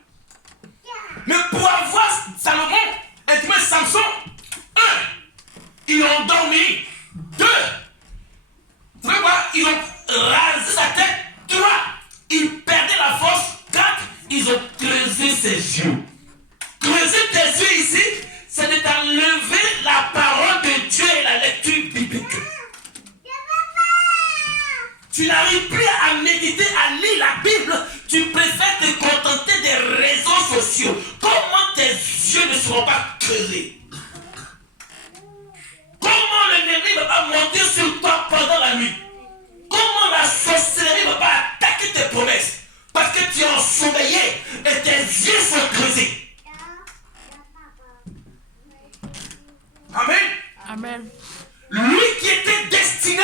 Mais pour avoir Salomon, et du moins Samson, 1, ils ont dormi. 2, tu vois quoi? Ils ont rasé sa tête. 3, ils perdaient la force. 4, ils ont creusé ses yeux. Creuser tes yeux ici, c'est de t'enlever la parole de Dieu et la lecture biblique. Tu n'arrives plus à méditer, à lire la Bible. Tu préfères te contenter des réseaux sociaux. Comment tes yeux ne seront pas creusés? Comment l'ennemi ne va pas monter sur toi pendant la nuit? Comment la sorcellerie ne va pas attaquer tes promesses? Parce que tu es ensommeillé et tes yeux sont creusés. Amen. Amen. Lui qui était destiné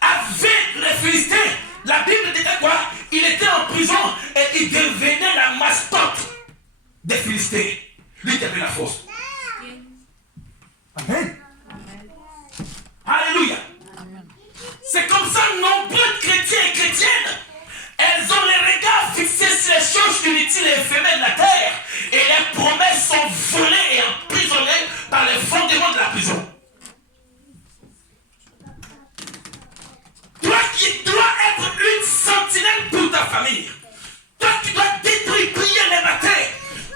avec les Philistins, la Bible dit quoi? Il était en prison et il devenait la mascotte des Philistins. Lui qui avait la force. Amen. Alléluia. C'est comme ça nombreux de chrétiens et chrétiennes, elles ont les regards fixés sur les choses inutiles et éphémères de la terre et les promesses sont volées et emprisonnées par les fondements de la prison. Toi qui dois être une sentinelle pour ta famille, toi qui dois détruire, prier les matins,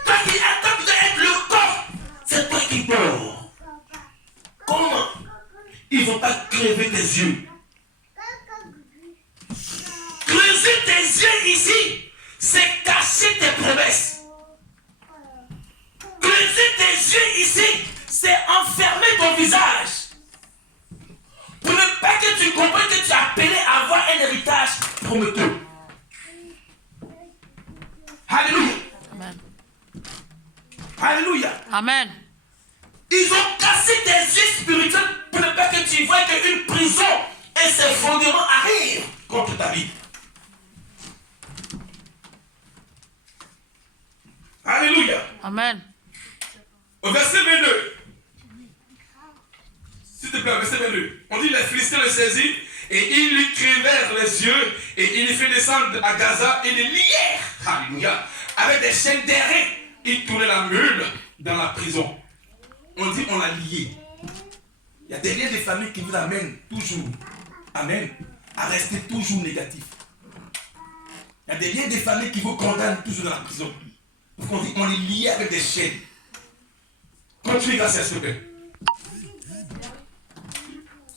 toi qui attends de être le corps, c'est toi qui dors. Comment ils ne vont pas crever tes yeux? Creuser tes yeux ici, c'est cacher tes promesses. Creuser tes yeux ici, c'est enfermer ton visage. prometteur. Alléluia. Amen. Alléluia. Amen. Ils ont cassé tes yeux spirituels pour ne pas que tu vois qu'une prison et ses fondements arrivent contre ta vie. Alléluia. Amen. Au verset 22. S'il te plaît, verset 22. On dit les Philistins le saisirent et ils lui crevèrent les yeux et ils lui firent descendre à Gaza et les lièrent. Alléluia. Avec des chaînes d'airain. Ils tournaient la mule dans la prison. On dit on l'a lié. Il y a des liens de famille qui vous amènent toujours, amen, à rester toujours négatif. Il y a des liens de famille qui vous condamnent toujours dans la prison. Donc on dit on est lié avec des chaînes. Continue grâce à ce père.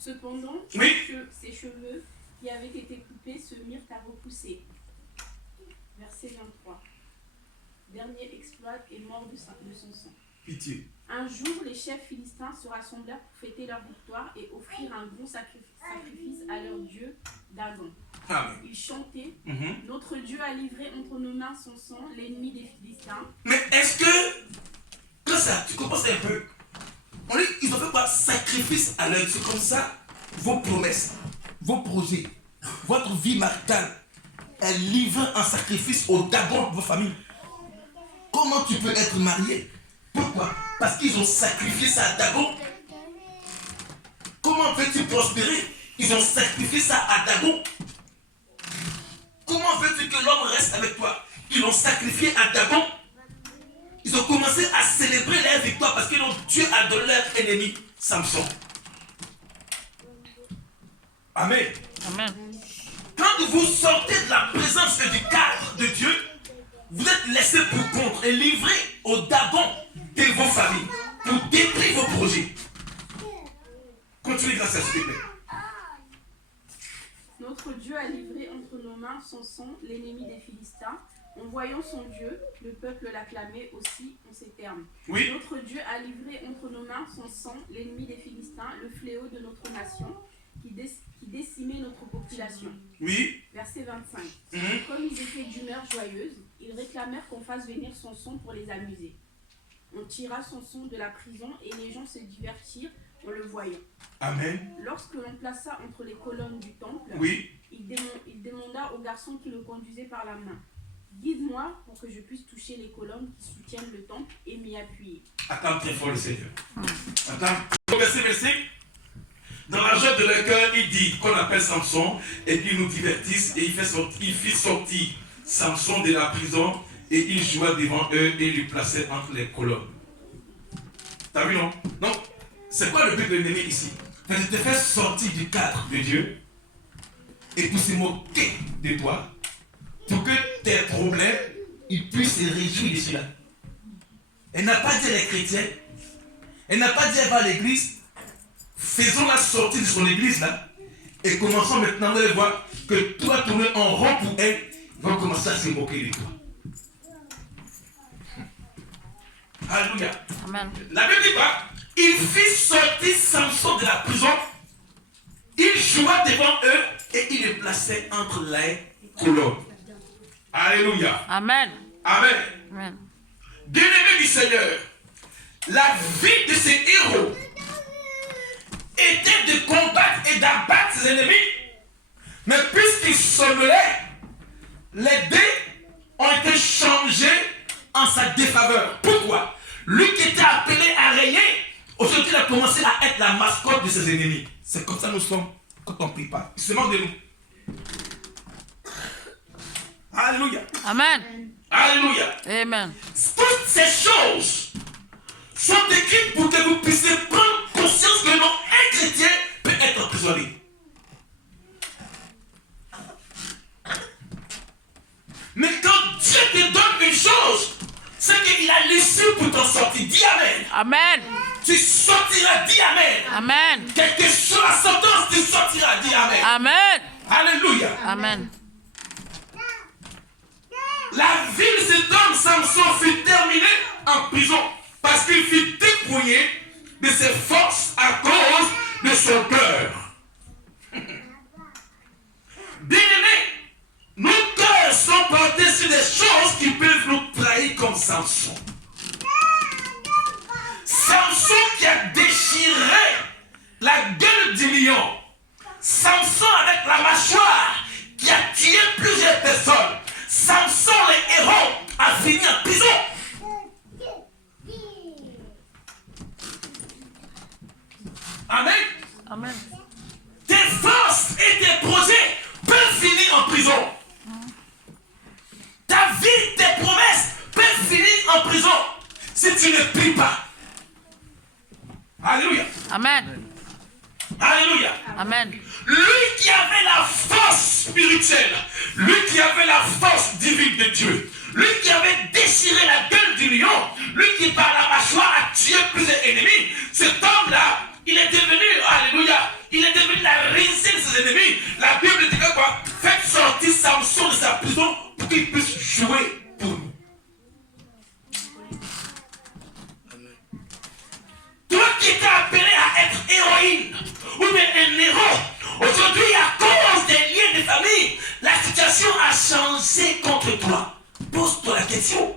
Cependant, Oui. ses cheveux qui avaient été coupés se mirent à repousser. Verset 23. Dernier exploit est mort de son sang. Pitié. Un jour, les chefs philistins se rassemblèrent pour fêter leur victoire et offrir un bon sacrifice à leur dieu Dagon. Amen. Ils chantaient, Notre Dieu a livré entre nos mains son sang, l'ennemi des Philistins. Mais est-ce que, quand ça, tu comprends ça un peu, on dit, ils ont fait quoi? Sacrifice à l'œil. C'est comme ça, vos promesses, vos projets, votre vie maritale est livrée en sacrifice au Dagon de vos familles. Comment tu peux être marié? Pourquoi? Parce qu'ils ont sacrifié ça à Dagon. Comment veux-tu prospérer? Ils ont sacrifié ça à Dagon. Comment veux-tu que l'homme reste avec toi? Ils l'ont sacrifié à Dagon. Ils ont commencé à célébrer leur victoire parce que Dieu a donné leur ennemi, Samson. Amen. Amen. Quand vous sortez de la présence et du cadre de Dieu, vous êtes laissé pour compte et livré au Dagon de vos familles pour détruire vos projets. Continuez grâce à ce s'il vous plaît. Notre Dieu a livré entre nos mains son sang, l'ennemi des Philistins. En voyant son Dieu, le peuple l'acclamait aussi en ces termes. Oui. Notre Dieu a livré entre nos mains son sang, l'ennemi des Philistins, le fléau de notre nation, qui décimait notre population. Oui. Verset 25. Comme ils étaient d'humeur joyeuse, ils réclamèrent qu'on fasse venir son son pour les amuser. On tira son son de la prison et les gens se divertirent en le voyant. Amen. Lorsque l'on plaça entre les colonnes du temple, Oui. il demanda au garçon qui le conduisait par la main, « Guide-moi pour que je puisse toucher les colonnes qui soutiennent le temple et m'y appuyer. » Attends très fort le Seigneur. Attends. Verset 25. Dans la joie de leur cœur, il dit qu'on appelle Samson et qu'il nous divertisse et il fit sortir Samson de la prison et il joua devant eux et lui plaçait entre les colonnes. T'as vu non? Non. C'est quoi le but de l'ennemi ici? C'est de te faire sortir du cadre de Dieu et pour se moquer de toi pour que tes problèmes ils puissent se réjouir de cela. Elle n'a pas dit à les chrétiens, elle n'a pas dit elle va à l'église. Faisons-la sortir de son église là et commençons maintenant à voir que toi tourner en rond pour elle, ils vont commencer à se moquer de toi. Alléluia. Amen. La Bible dit quoi? Il fit sortir Samson de la prison, il joua devant eux et il les plaçait entre les colonnes. Alléluia. Amen. Amen. Amen. Bien-aimé du Seigneur, la vie de ces héros était de combattre et d'abattre ses ennemis. Mais puisqu'ils semblaient, les dés ont été changés en sa défaveur. Pourquoi? Lui qui était appelé à régner, aujourd'hui il a commencé à être la mascotte de ses ennemis. C'est comme ça nous sommes quand on ne prie pas. Il se moque de nous. Alléluia. Amen. Alléluia. Amen. Toutes ces choses sont écrites pour que vous puissiez prendre conscience que non, un chrétien peut être emprisonné. Mais quand Dieu te donne une chose, c'est qu'il a l'issue pour t'en sortir. Dis Amen. Amen. Tu sortiras, dis Amen. Amen. Quelle que soit la sentence, tu sortiras, dis Amen. Amen. Alléluia. Amen. La vie de cet homme, Samson, fut terminée en prison parce qu'il fut dépouillé de ses forces à cause de son cœur. Bien-aimé, Samson. Samson qui a déchiré la gueule du lion. Samson avec la mâchoire qui a tué plusieurs personnes. Samson, le héros, a fini en prison. Amen. Amen. Tes forces et tes projets peuvent finir en prison. Ta vie, tes promesses peuvent finir en prison si tu ne pries pas. Alléluia. Amen. Alléluia. Amen. Lui qui avait la force spirituelle, lui qui avait la force divine de Dieu, lui qui avait déchiré la gueule du lion, lui qui par la mâchoire a tué plusieurs ennemis, cet homme-là, il est devenu, alléluia, il est devenu la risée de ses ennemis. La Bible dit que quoi? Faites sortir Samson de sa prison pour qu'il puisse jouer pour nous. Toi qui étais appelé à être héroïne ou bien un héros, aujourd'hui à cause des liens de famille, la situation a changé contre toi. Pose-toi la question.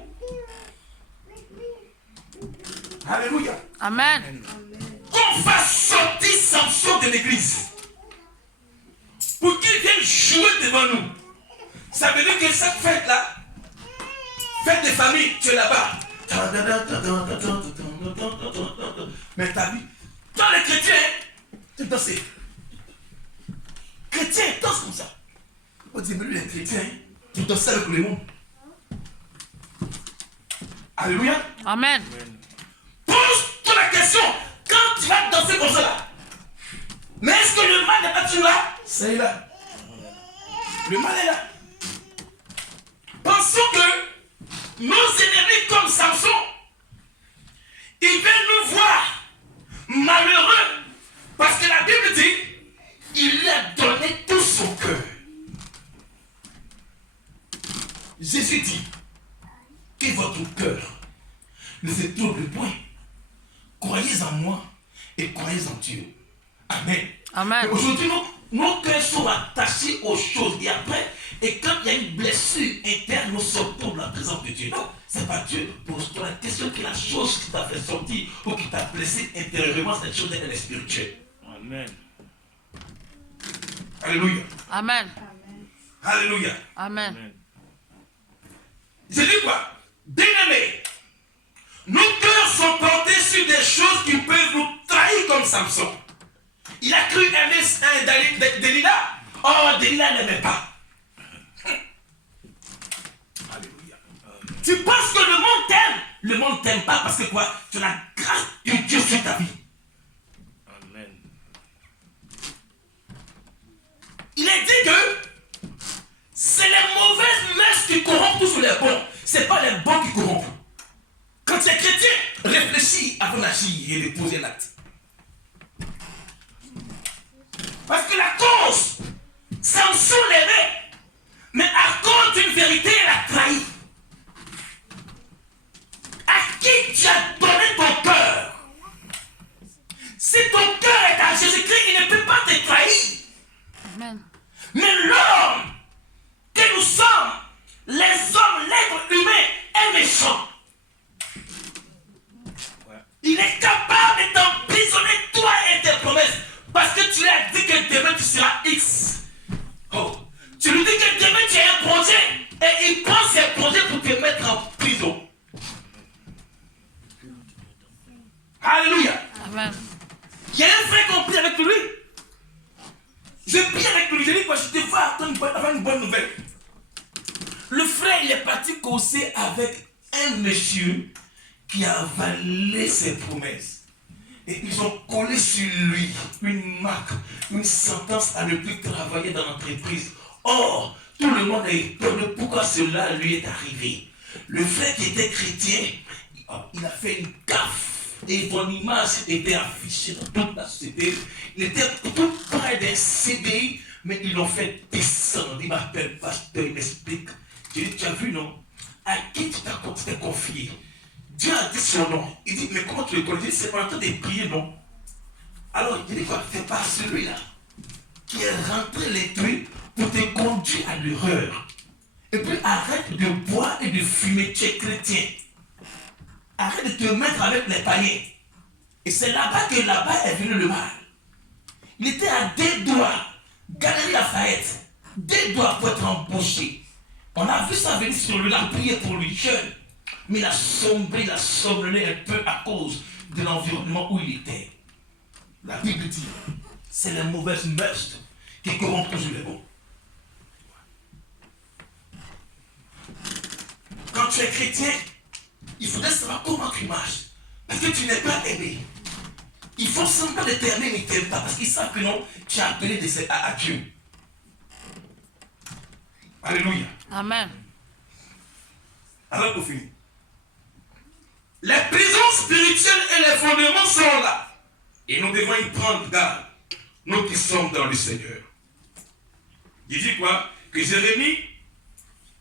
Alléluia. Amen. Qu'on fasse sortir Samson de l'église pour qu'il vienne jouer devant nous. Ça veut dire que cette fête-là, fête des familles, tu es là-bas. Mais t'as vu, dans les chrétiens, tu danses. Chrétiens dansent comme ça. On dit, mais lui, les chrétiens, tu danses avec le monde. Alléluia. Amen. Pose-toi la question. Quand tu vas danser comme ça là, mais est-ce que le mal n'est pas toujours là? C'est là. Le mal est là. Pensons que nos ennemis comme Samson, ils viennent nous voir malheureux parce que la Bible dit il lui a donné tout son cœur. Jésus dit que votre cœur ne se trouble point. Croyez en moi et croyez en Dieu. Amen. Amen. Aujourd'hui, nos cœurs sont attachés aux choses. Et quand il y a une blessure interne, nous sortons de la présence de Dieu. Non, c'est pas Dieu. Pose-toi la question que la chose qui t'a fait sortir ou qui t'a blessé intérieurement, cette chose elle est spirituelle. Amen. Alléluia. Amen. Alléluia. Amen. Je dis quoi? Bien-aimés, nos cœurs sont portés sur des choses qui peuvent nous trahir comme Samson. Il a cru aimer Delilah. Oh, Delilah n'aimait pas. Alléluia. Tu penses que le monde t'aime? Le monde t'aime pas parce que quoi? Tu as la grâce de Dieu sur ta vie. Amen. Il est dit que c'est les mauvaises mœurs qui corrompent tous les bons. C'est pas les bons qui corrompent. Quand tu es chrétien, réfléchis avant d'agir et de poser l'acte. Parce que la cause, Samson l'aimait, mais à cause d'une vérité, il a trahi. À qui tu as donné ton cœur? Si ton cœur est à Jésus-Christ, il ne peut pas te trahir. Amen. Mais l'homme que nous sommes, les hommes, l'être humain est méchant. Il est capable de t'emprisonner, toi et tes promesses. Parce que tu lui as dit que demain tu seras X. Oh. Tu lui dis que demain tu as un projet. Et il prend ses projets pour te mettre en prison. Alléluia. Amen. Il y a un frère qu'on prie avec lui. Je prie avec lui. Je dis quoi? Je te vois avoir une bonne nouvelle. Le frère, il est parti causer avec un monsieur qui a avalé ses promesses. Et ils ont collé sur lui une marque, une sentence à ne plus travailler dans l'entreprise. Or, tout le monde est étonné pourquoi cela lui est arrivé. Le frère qui était chrétien, il a fait une gaffe. Et son image était affichée dans toute la société. Il était tout près d'un CDI, mais ils l'ont fait descendre. Il m'appelle pasteur, il m'explique. J'ai dit, tu as vu, non? À qui tu t'es confié? Dieu a dit son nom. Il dit, mais comment tu le connais? C'est pas en train de prier, non? Alors, il dit quoi? C'est pas celui-là qui est rentré les tuer pour te conduire à l'erreur. Et puis arrête de boire et de fumer, tu es chrétien. arrête de te mettre avec les païens. Et c'est là-bas que là-bas est venu le mal. Il était à 2 doigts, Galerie Lafayette, 2 doigts pour être embauché. On a vu ça venir sur lui, on a prié pour lui, jeune. Mais il a sombré un peu à cause de l'environnement où il était. La Bible dit, c'est les mauvaises mœurs qui corrompent toujours les bons. Quand tu es chrétien, il faudrait savoir comment tu marches. Parce que tu n'es pas aimé. Ils font semblant de t'aimer, mais ils ne t'aiment pas. Parce qu'ils savent que non, tu es appelé à Dieu. Alléluia. Amen. Alors pour finir. Les prisons spirituelles et les fondements sont là. Et nous devons y prendre garde. Nous qui sommes dans le Seigneur. Il dit quoi? Que Jérémie,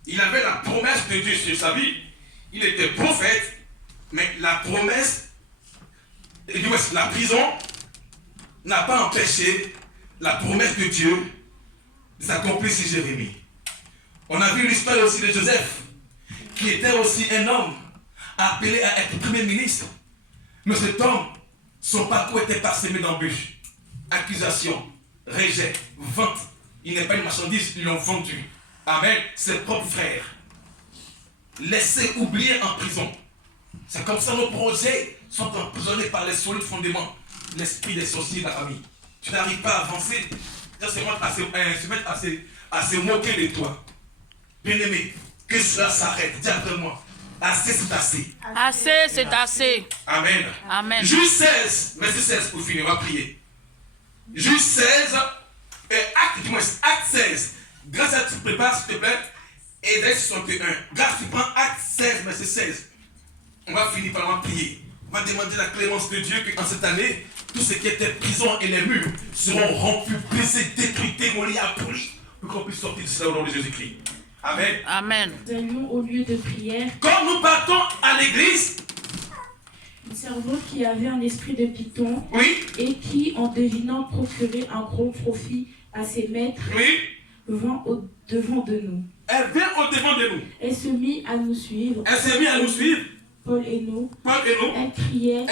il avait la promesse de Dieu sur sa vie. Il était prophète, mais la promesse, la prison n'a pas empêché la promesse de Dieu de s'accomplir sur Jérémie. On a vu l'histoire aussi de Joseph, qui était aussi un homme appelé à être premier ministre. Mais cet homme, son parcours était parsemé d'embûches, accusations, rejets, ventes. Il n'est pas une marchandise, ils l'ont vendu. Amen. Ses propres frères. Laissés oublier en prison. C'est comme ça nos projets sont emprisonnés par les solides fondements. L'esprit des sorciers de la famille. Tu n'arrives pas à avancer. Ça se mettre à se moquer de toi. Bien-aimé, que cela s'arrête. Dis après moi. Assez, c'est assez. Assez, c'est assez. Amen. Amen. Juge 16, verset 16 pour finir, on va prier. Juge 16, acte 16. Grâce à tu prépares, s'il te plaît, et verset 61. Grâce tu prends acte 16, verset 16. On va finir par prier. On va demander la clémence de Dieu qu'en cette année, tout ce qui était prison et les murs seront rompus, brisés, détruits, démolis, abolis, pour qu'on puisse sortir de cela au nom de Jésus-Christ. Amen. Amen. Nous allions au lieu de prière. Quand nous partons à l'église, Une servante qui avait un esprit de python oui, et qui, en devinant procurer un gros profit à ses maîtres, oui, vint au-devant de nous. elle vient au-devant de nous. Elle se mit à nous suivre. Elle s'est mise à nous suivre. Paul et nous. Paul et nous. Elle criait.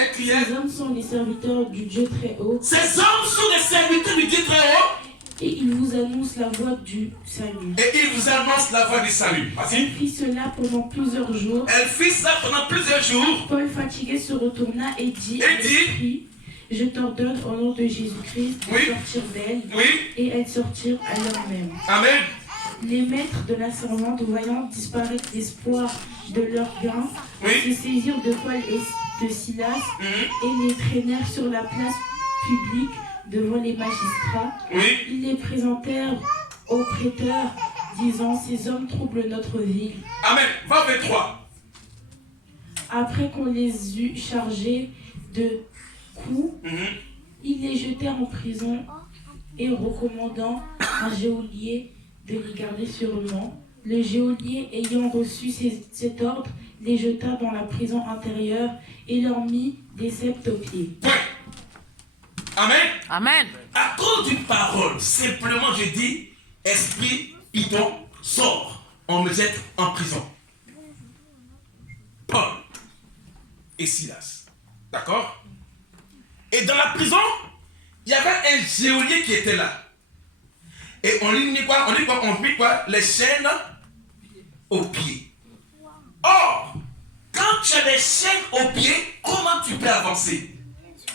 Ces hommes sont les serviteurs du Dieu très haut. Ces hommes sont les serviteurs du Dieu très haut. Et ils vous annoncent la voie du salut. Et ils vous annoncent la voie du salut. Vas-y. Elle fit cela pendant plusieurs jours. Elle fit ça pendant plusieurs jours. Paul, fatigué, se retourna et dit à l'esprit, je t'ordonne au nom de Jésus-Christ de sortir d'elle. Oui. Et elles sortirent à l'heure même. Amen. Les maîtres de la servante, voyant disparaître l'espoir de leur gain, se saisirent de Paul et de Silas et les traînèrent sur la place publique devant les magistrats. Ils les présentèrent aux prêteurs, disant, ces hommes troublent notre ville. Amen. 23. Après qu'on les eut chargés de coups, ils les jetèrent en prison et recommandant un geôlier de les garder sûrement. Le geôlier, ayant reçu cet ordre, les jeta dans la prison intérieure et leur mit des sceptres aux pieds. Amen. Amen. À cause d'une parole, simplement je dis, esprit, python, sort. On me jette en prison. Paul et Silas. D'accord? Et dans la prison, il y avait un geôlier qui était là. Et on lui mit quoi? On mit quoi? Les chaînes aux pieds. Or, quand tu as des chaînes aux pieds, comment tu peux avancer?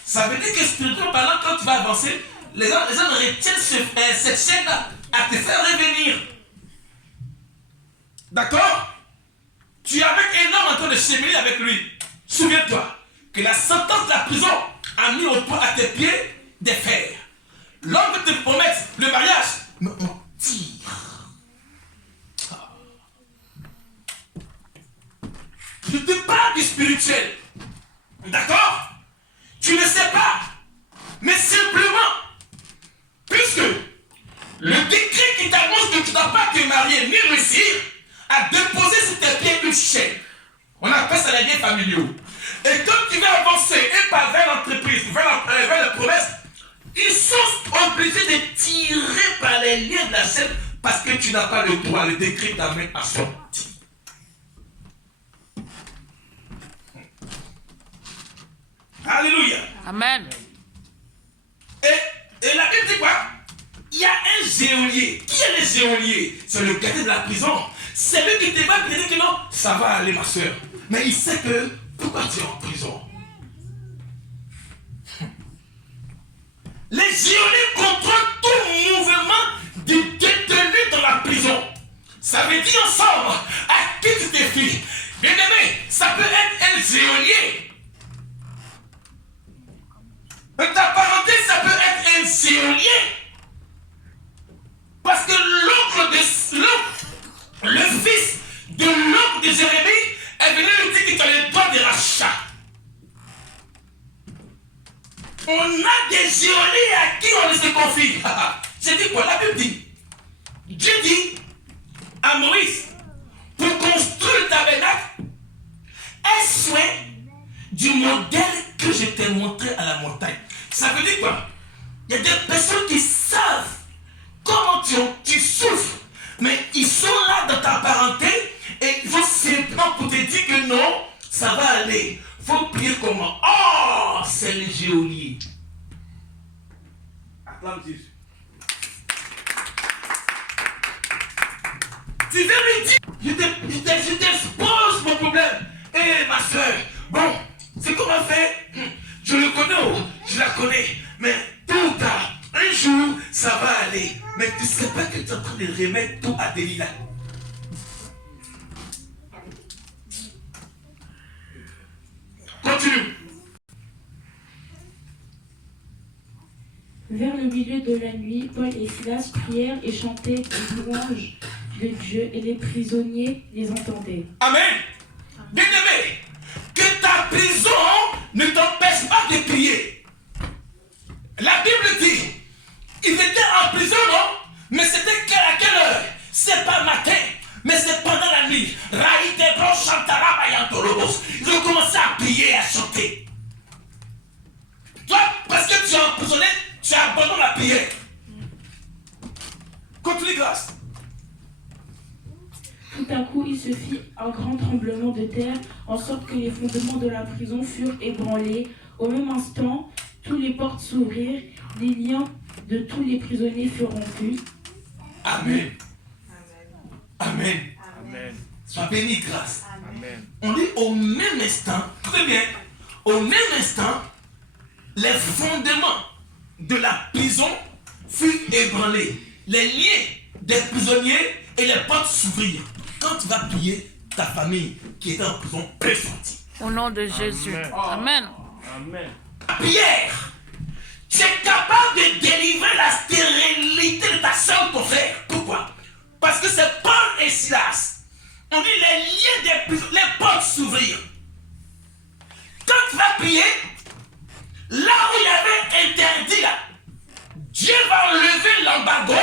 Ça veut dire que spirituellement parlant, quand tu vas avancer, les gens retiennent cette chaîne-là à te faire revenir. D'accord? Tu es avec un homme en train de cheminer avec lui. Souviens-toi que la sentence de la prison a mis à tes pieds des fers. L'homme te promet le mariage, mais on tire. Je te parle du spirituel. D'accord? Tu ne sais pas. Mais simplement, puisque le décret qui t'annonce que tu ne dois pas te marier ni réussir, a déposé sur tes pieds une chaîne. On appelle ça les liens familiaux. Et quand tu vas avancer et pas vers l'entreprise, vers la promesse, ils sont obligés de tirer par les liens de la chaîne parce que tu n'as pas le droit. Le décret t'amène à sortir. Alléluia. Amen. Et la Bible dit quoi? Il y a un geôlier. Qui est le geôlier? C'est le gardien de la prison. C'est lui qui te va dire que non, ça va aller ma soeur. Mais il sait que pourquoi tu es en prison. Les geôliers contrôlent tout mouvement du détenu dans la prison. Ça veut dire ensemble à qui tu te fies. Bien aimé, ça peut être un geôlier. Ta parenté, ça peut être un geôlier. Parce que le fils de l'oncle de Jérémie est venu lui dire qu'il a le droit de rachat. On a des geôliers à qui on se confie. J'ai dit quoi? La Bible dit. Dieu dit à Moïse, pour construire le tabernacle, aie soin du modèle que je t'ai montré à la montagne. Ça veut dire quoi? Il y a des personnes qui savent comment tu souffres, mais ils sont là dans ta parenté et ils vont simplement pour te dire que non, ça va aller. Il faut prier comment? Oh, c'est le geôlier. Acclame Jésus. Tu viens lui dire, je t'expose mon problème. Eh ma soeur, bon, c'est comment faire? Je le connais, je la connais, mais tout ou tard, un jour, ça va aller. Mais tu ne sais pas que tu es en train de remettre tout à Delilah. Continue. Vers le milieu de la nuit, Paul et Silas prièrent et chantaient les louanges de Dieu et les prisonniers les entendaient. Amen. Bien-aimé, que ta prison ne t'empêche pas de prier. La Bible dit, ils étaient en prison, non? Mais c'était à quelle heure? C'est pas matin, mais c'est pendant la nuit. Ils ont commencé à prier et à chanter. Toi, parce que tu es emprisonné, tu abandonnes la prière. Continue, grâce. Tout à coup, il se fit un grand tremblement de terre, en sorte que les fondements de la prison furent ébranlés. Au même instant, toutes les portes s'ouvrirent, les liens de tous les prisonniers furent rompus. Amen. Amen. Amen. Sois béni, grâce. Amen. On dit au même instant, très bien, au même instant, les fondements de la prison furent ébranlés. Les liens des prisonniers et les portes s'ouvrirent. Quand tu vas prier, ta famille qui était en prison peut sortir. Au nom de Jésus. Amen. Amen. Pierre, tu es capable de délivrer la stérilité de ta soeur ou ton frère. Pourquoi? Parce que c'est Paul et Silas. On dit les liens des prisons, les portes s'ouvrirent. Quand tu vas prier, là où il y avait interdit, là, Dieu va enlever l'embargo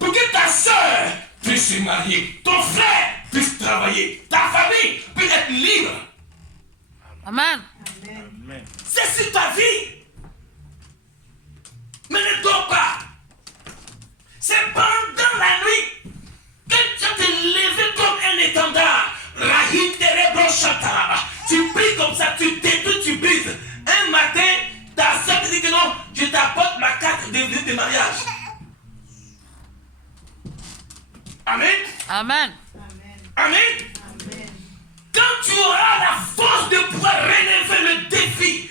pour que ta soeur puisse se marier, ton frère puisse travailler, ta famille puisse être libre. Amen. Amen. C'est sur ta vie. Mais ne dors pas. C'est pendant la nuit que tu vas te lever comme un étendard. Tu pries comme ça, tu détruis, tu brises. Un matin, ta soeur te dit que non, je t'apporte ma carte de mariage. Amen. Amen. Amen. Quand tu auras la force de pouvoir relever le défi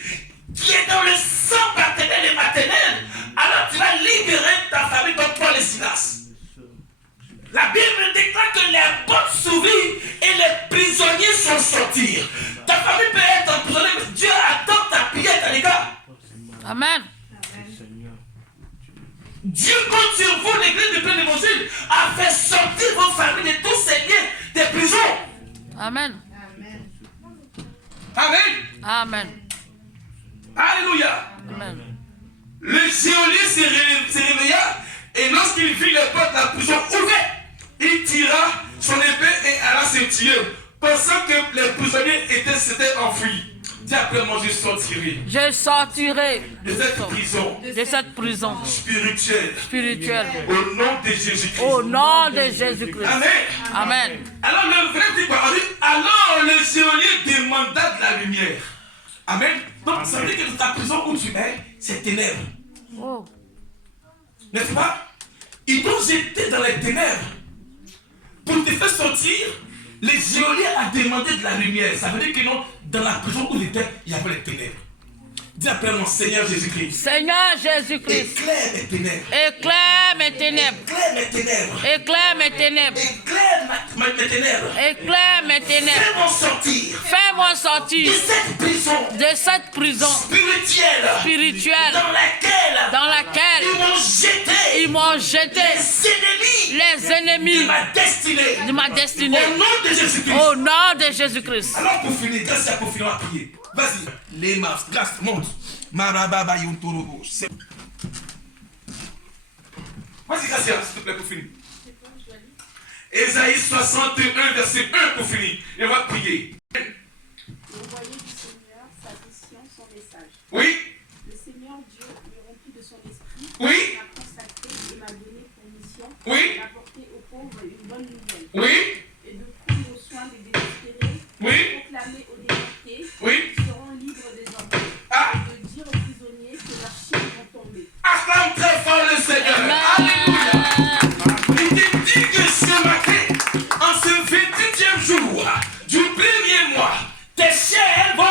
qui est dans le sang paternel et maternel, alors tu vas libérer ta famille comme Paul et Silas. La Bible déclare que les portes s'ouvrirent et les prisonniers sont sortis. Ta famille peut être emprisonnée, mais Dieu attend ta prière, les gars. Amen. Dieu compte sur vous, l'église de plein évangile, à faire sortir vos familles de tous ces liens des prisons. Amen. Amen. Amen. Alléluia. Amen. Le geôlier se réveilla et lorsqu'il vit les portes de la prison ouvertes, il tira son épée et alla se tuer, pensant que les prisonniers s'étaient enfuis. Dis après moi, je sortirai. Je sortirai De cette prison spirituelle. Au nom de Jésus-Christ. Au nom de Jésus-Christ. Amen. Amen. Alors le vrai dit quoi? On dit, alors le geôlier demanda de la lumière. Amen. Donc ça veut dire que dans ta prison où tu es, c'est ténèbres. Oh. N'est-ce pas? Ils t'ont jeté dans les ténèbres. Pour te faire sortir, les geôliers a demandé de la lumière. Ça veut dire que non, dans la prison où ils étaient, il y avait les ténèbres. Dis après mon Seigneur Jésus-Christ. Seigneur Jésus-Christ. Éclaire mes ténèbres. Éclaire mes ténèbres. Éclaire mes ténèbres. Éclaire mes ténèbres. Éclaire mes ténèbres. Éclaire mes ténèbres. Fais-moi sortir Fais-moi sortir de cette prison de cette prison spirituelle dans dans laquelle ils m'ont jeté les ennemis de ma destinée. de ma destinée. Au nom de Jésus-Christ. Au nom de Jésus-Christ. Alors pour finir, grâce à pour finir, on va prier. Vas-y. Les masques, grâce, monte. Marababa yontorobo. Vas-y, grâce, s'il te plaît, pour finir. Ésaïe 61, verset 1 pour finir. Et on va prier. L'envoyé du Seigneur, sa mission, son message. Oui, Le Seigneur Dieu me remplit de son esprit, oui, m'a consacré et m'a donné pour mission oui, d'apporter aux pauvres une bonne nouvelle oui, et de prendre soin des désespérés, oui, proclamer aux déportés oui. qu'ils seront libres désormais, Ah, et de dire aux prisonniers que leurs chaînes vont tomber. acclame très fort le Seigneur. Alléluia. Il te dit que ce matin, en ce 28e jour du premier mois, tes chaînes vont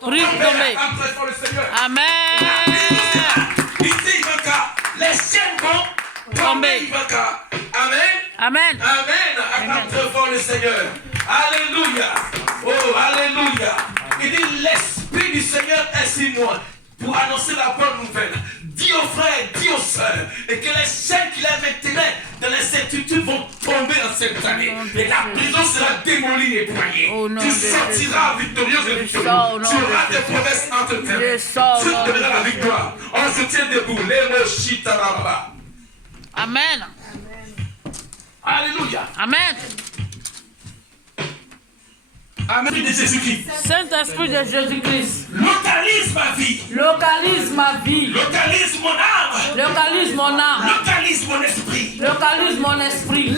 Tomber. Acclame très fort le Seigneur. Amen. Les chaînes vont tomber. Amen. Amen. Amen. Acclame très fort le Seigneur. Alléluia. Oh, alléluia. Il dit, l'Esprit du Seigneur est sur moi pour annoncer la bonne nouvelle. Dis aux frères, dis aux sœurs, et que les chaînes qu'il a maintenues dans les certitudes vont tomber en cette année. Et la prison sera démolie et broyée. Au nom Tu de sortiras victorieux et victorieux. sors au nom Tu de auras tes Jésus. promesses entre tes mains. Je sors au Tu nom de donneras la Jésus. victoire. On se tient debout. Les mochitarababa. Amen. Alléluia. Amen. Amen de Jésus-Christ. Saint-Esprit de Jésus-Christ. Localise ma vie. Localise ma vie. Localise mon âme. Localise mon âme. Localise mon esprit. Localise mon esprit.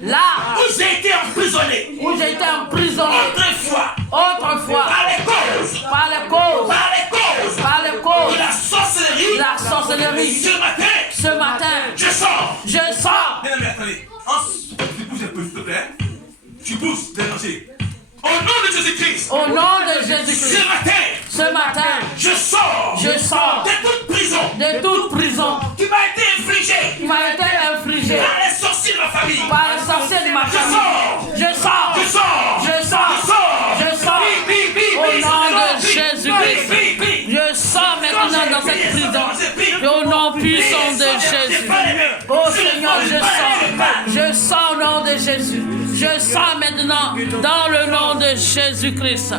Là Où j'ai été emprisonné. où j'étais emprisonné Autrefois. autrefois Par les causes. par les causes Par les causes. de De la sorcellerie. la sorcellerie. Ce matin. Je sors. Je sors. Bien, mais attendez. Tu bouges un peu, s'il te plaît. Tu bouges, déranger. Au nom de Jésus-Christ. Au nom de Jésus-Christ. Ce matin. Je sors. Je sors De toute prison. de toute prison Qui m'a été infligée. qui m'a été infligée Par les sorciers de ma famille. par les sorciers de ma famille. Je sors. Je sors. Je sors. Je sors. Au nom de Jésus-Christ. Je sors maintenant dans cette prison. Et au nom puissant de Jésus. Oh Seigneur, je sors. Je sors au nom de Jésus. Je sors maintenant dans le nom de Jésus-Christ.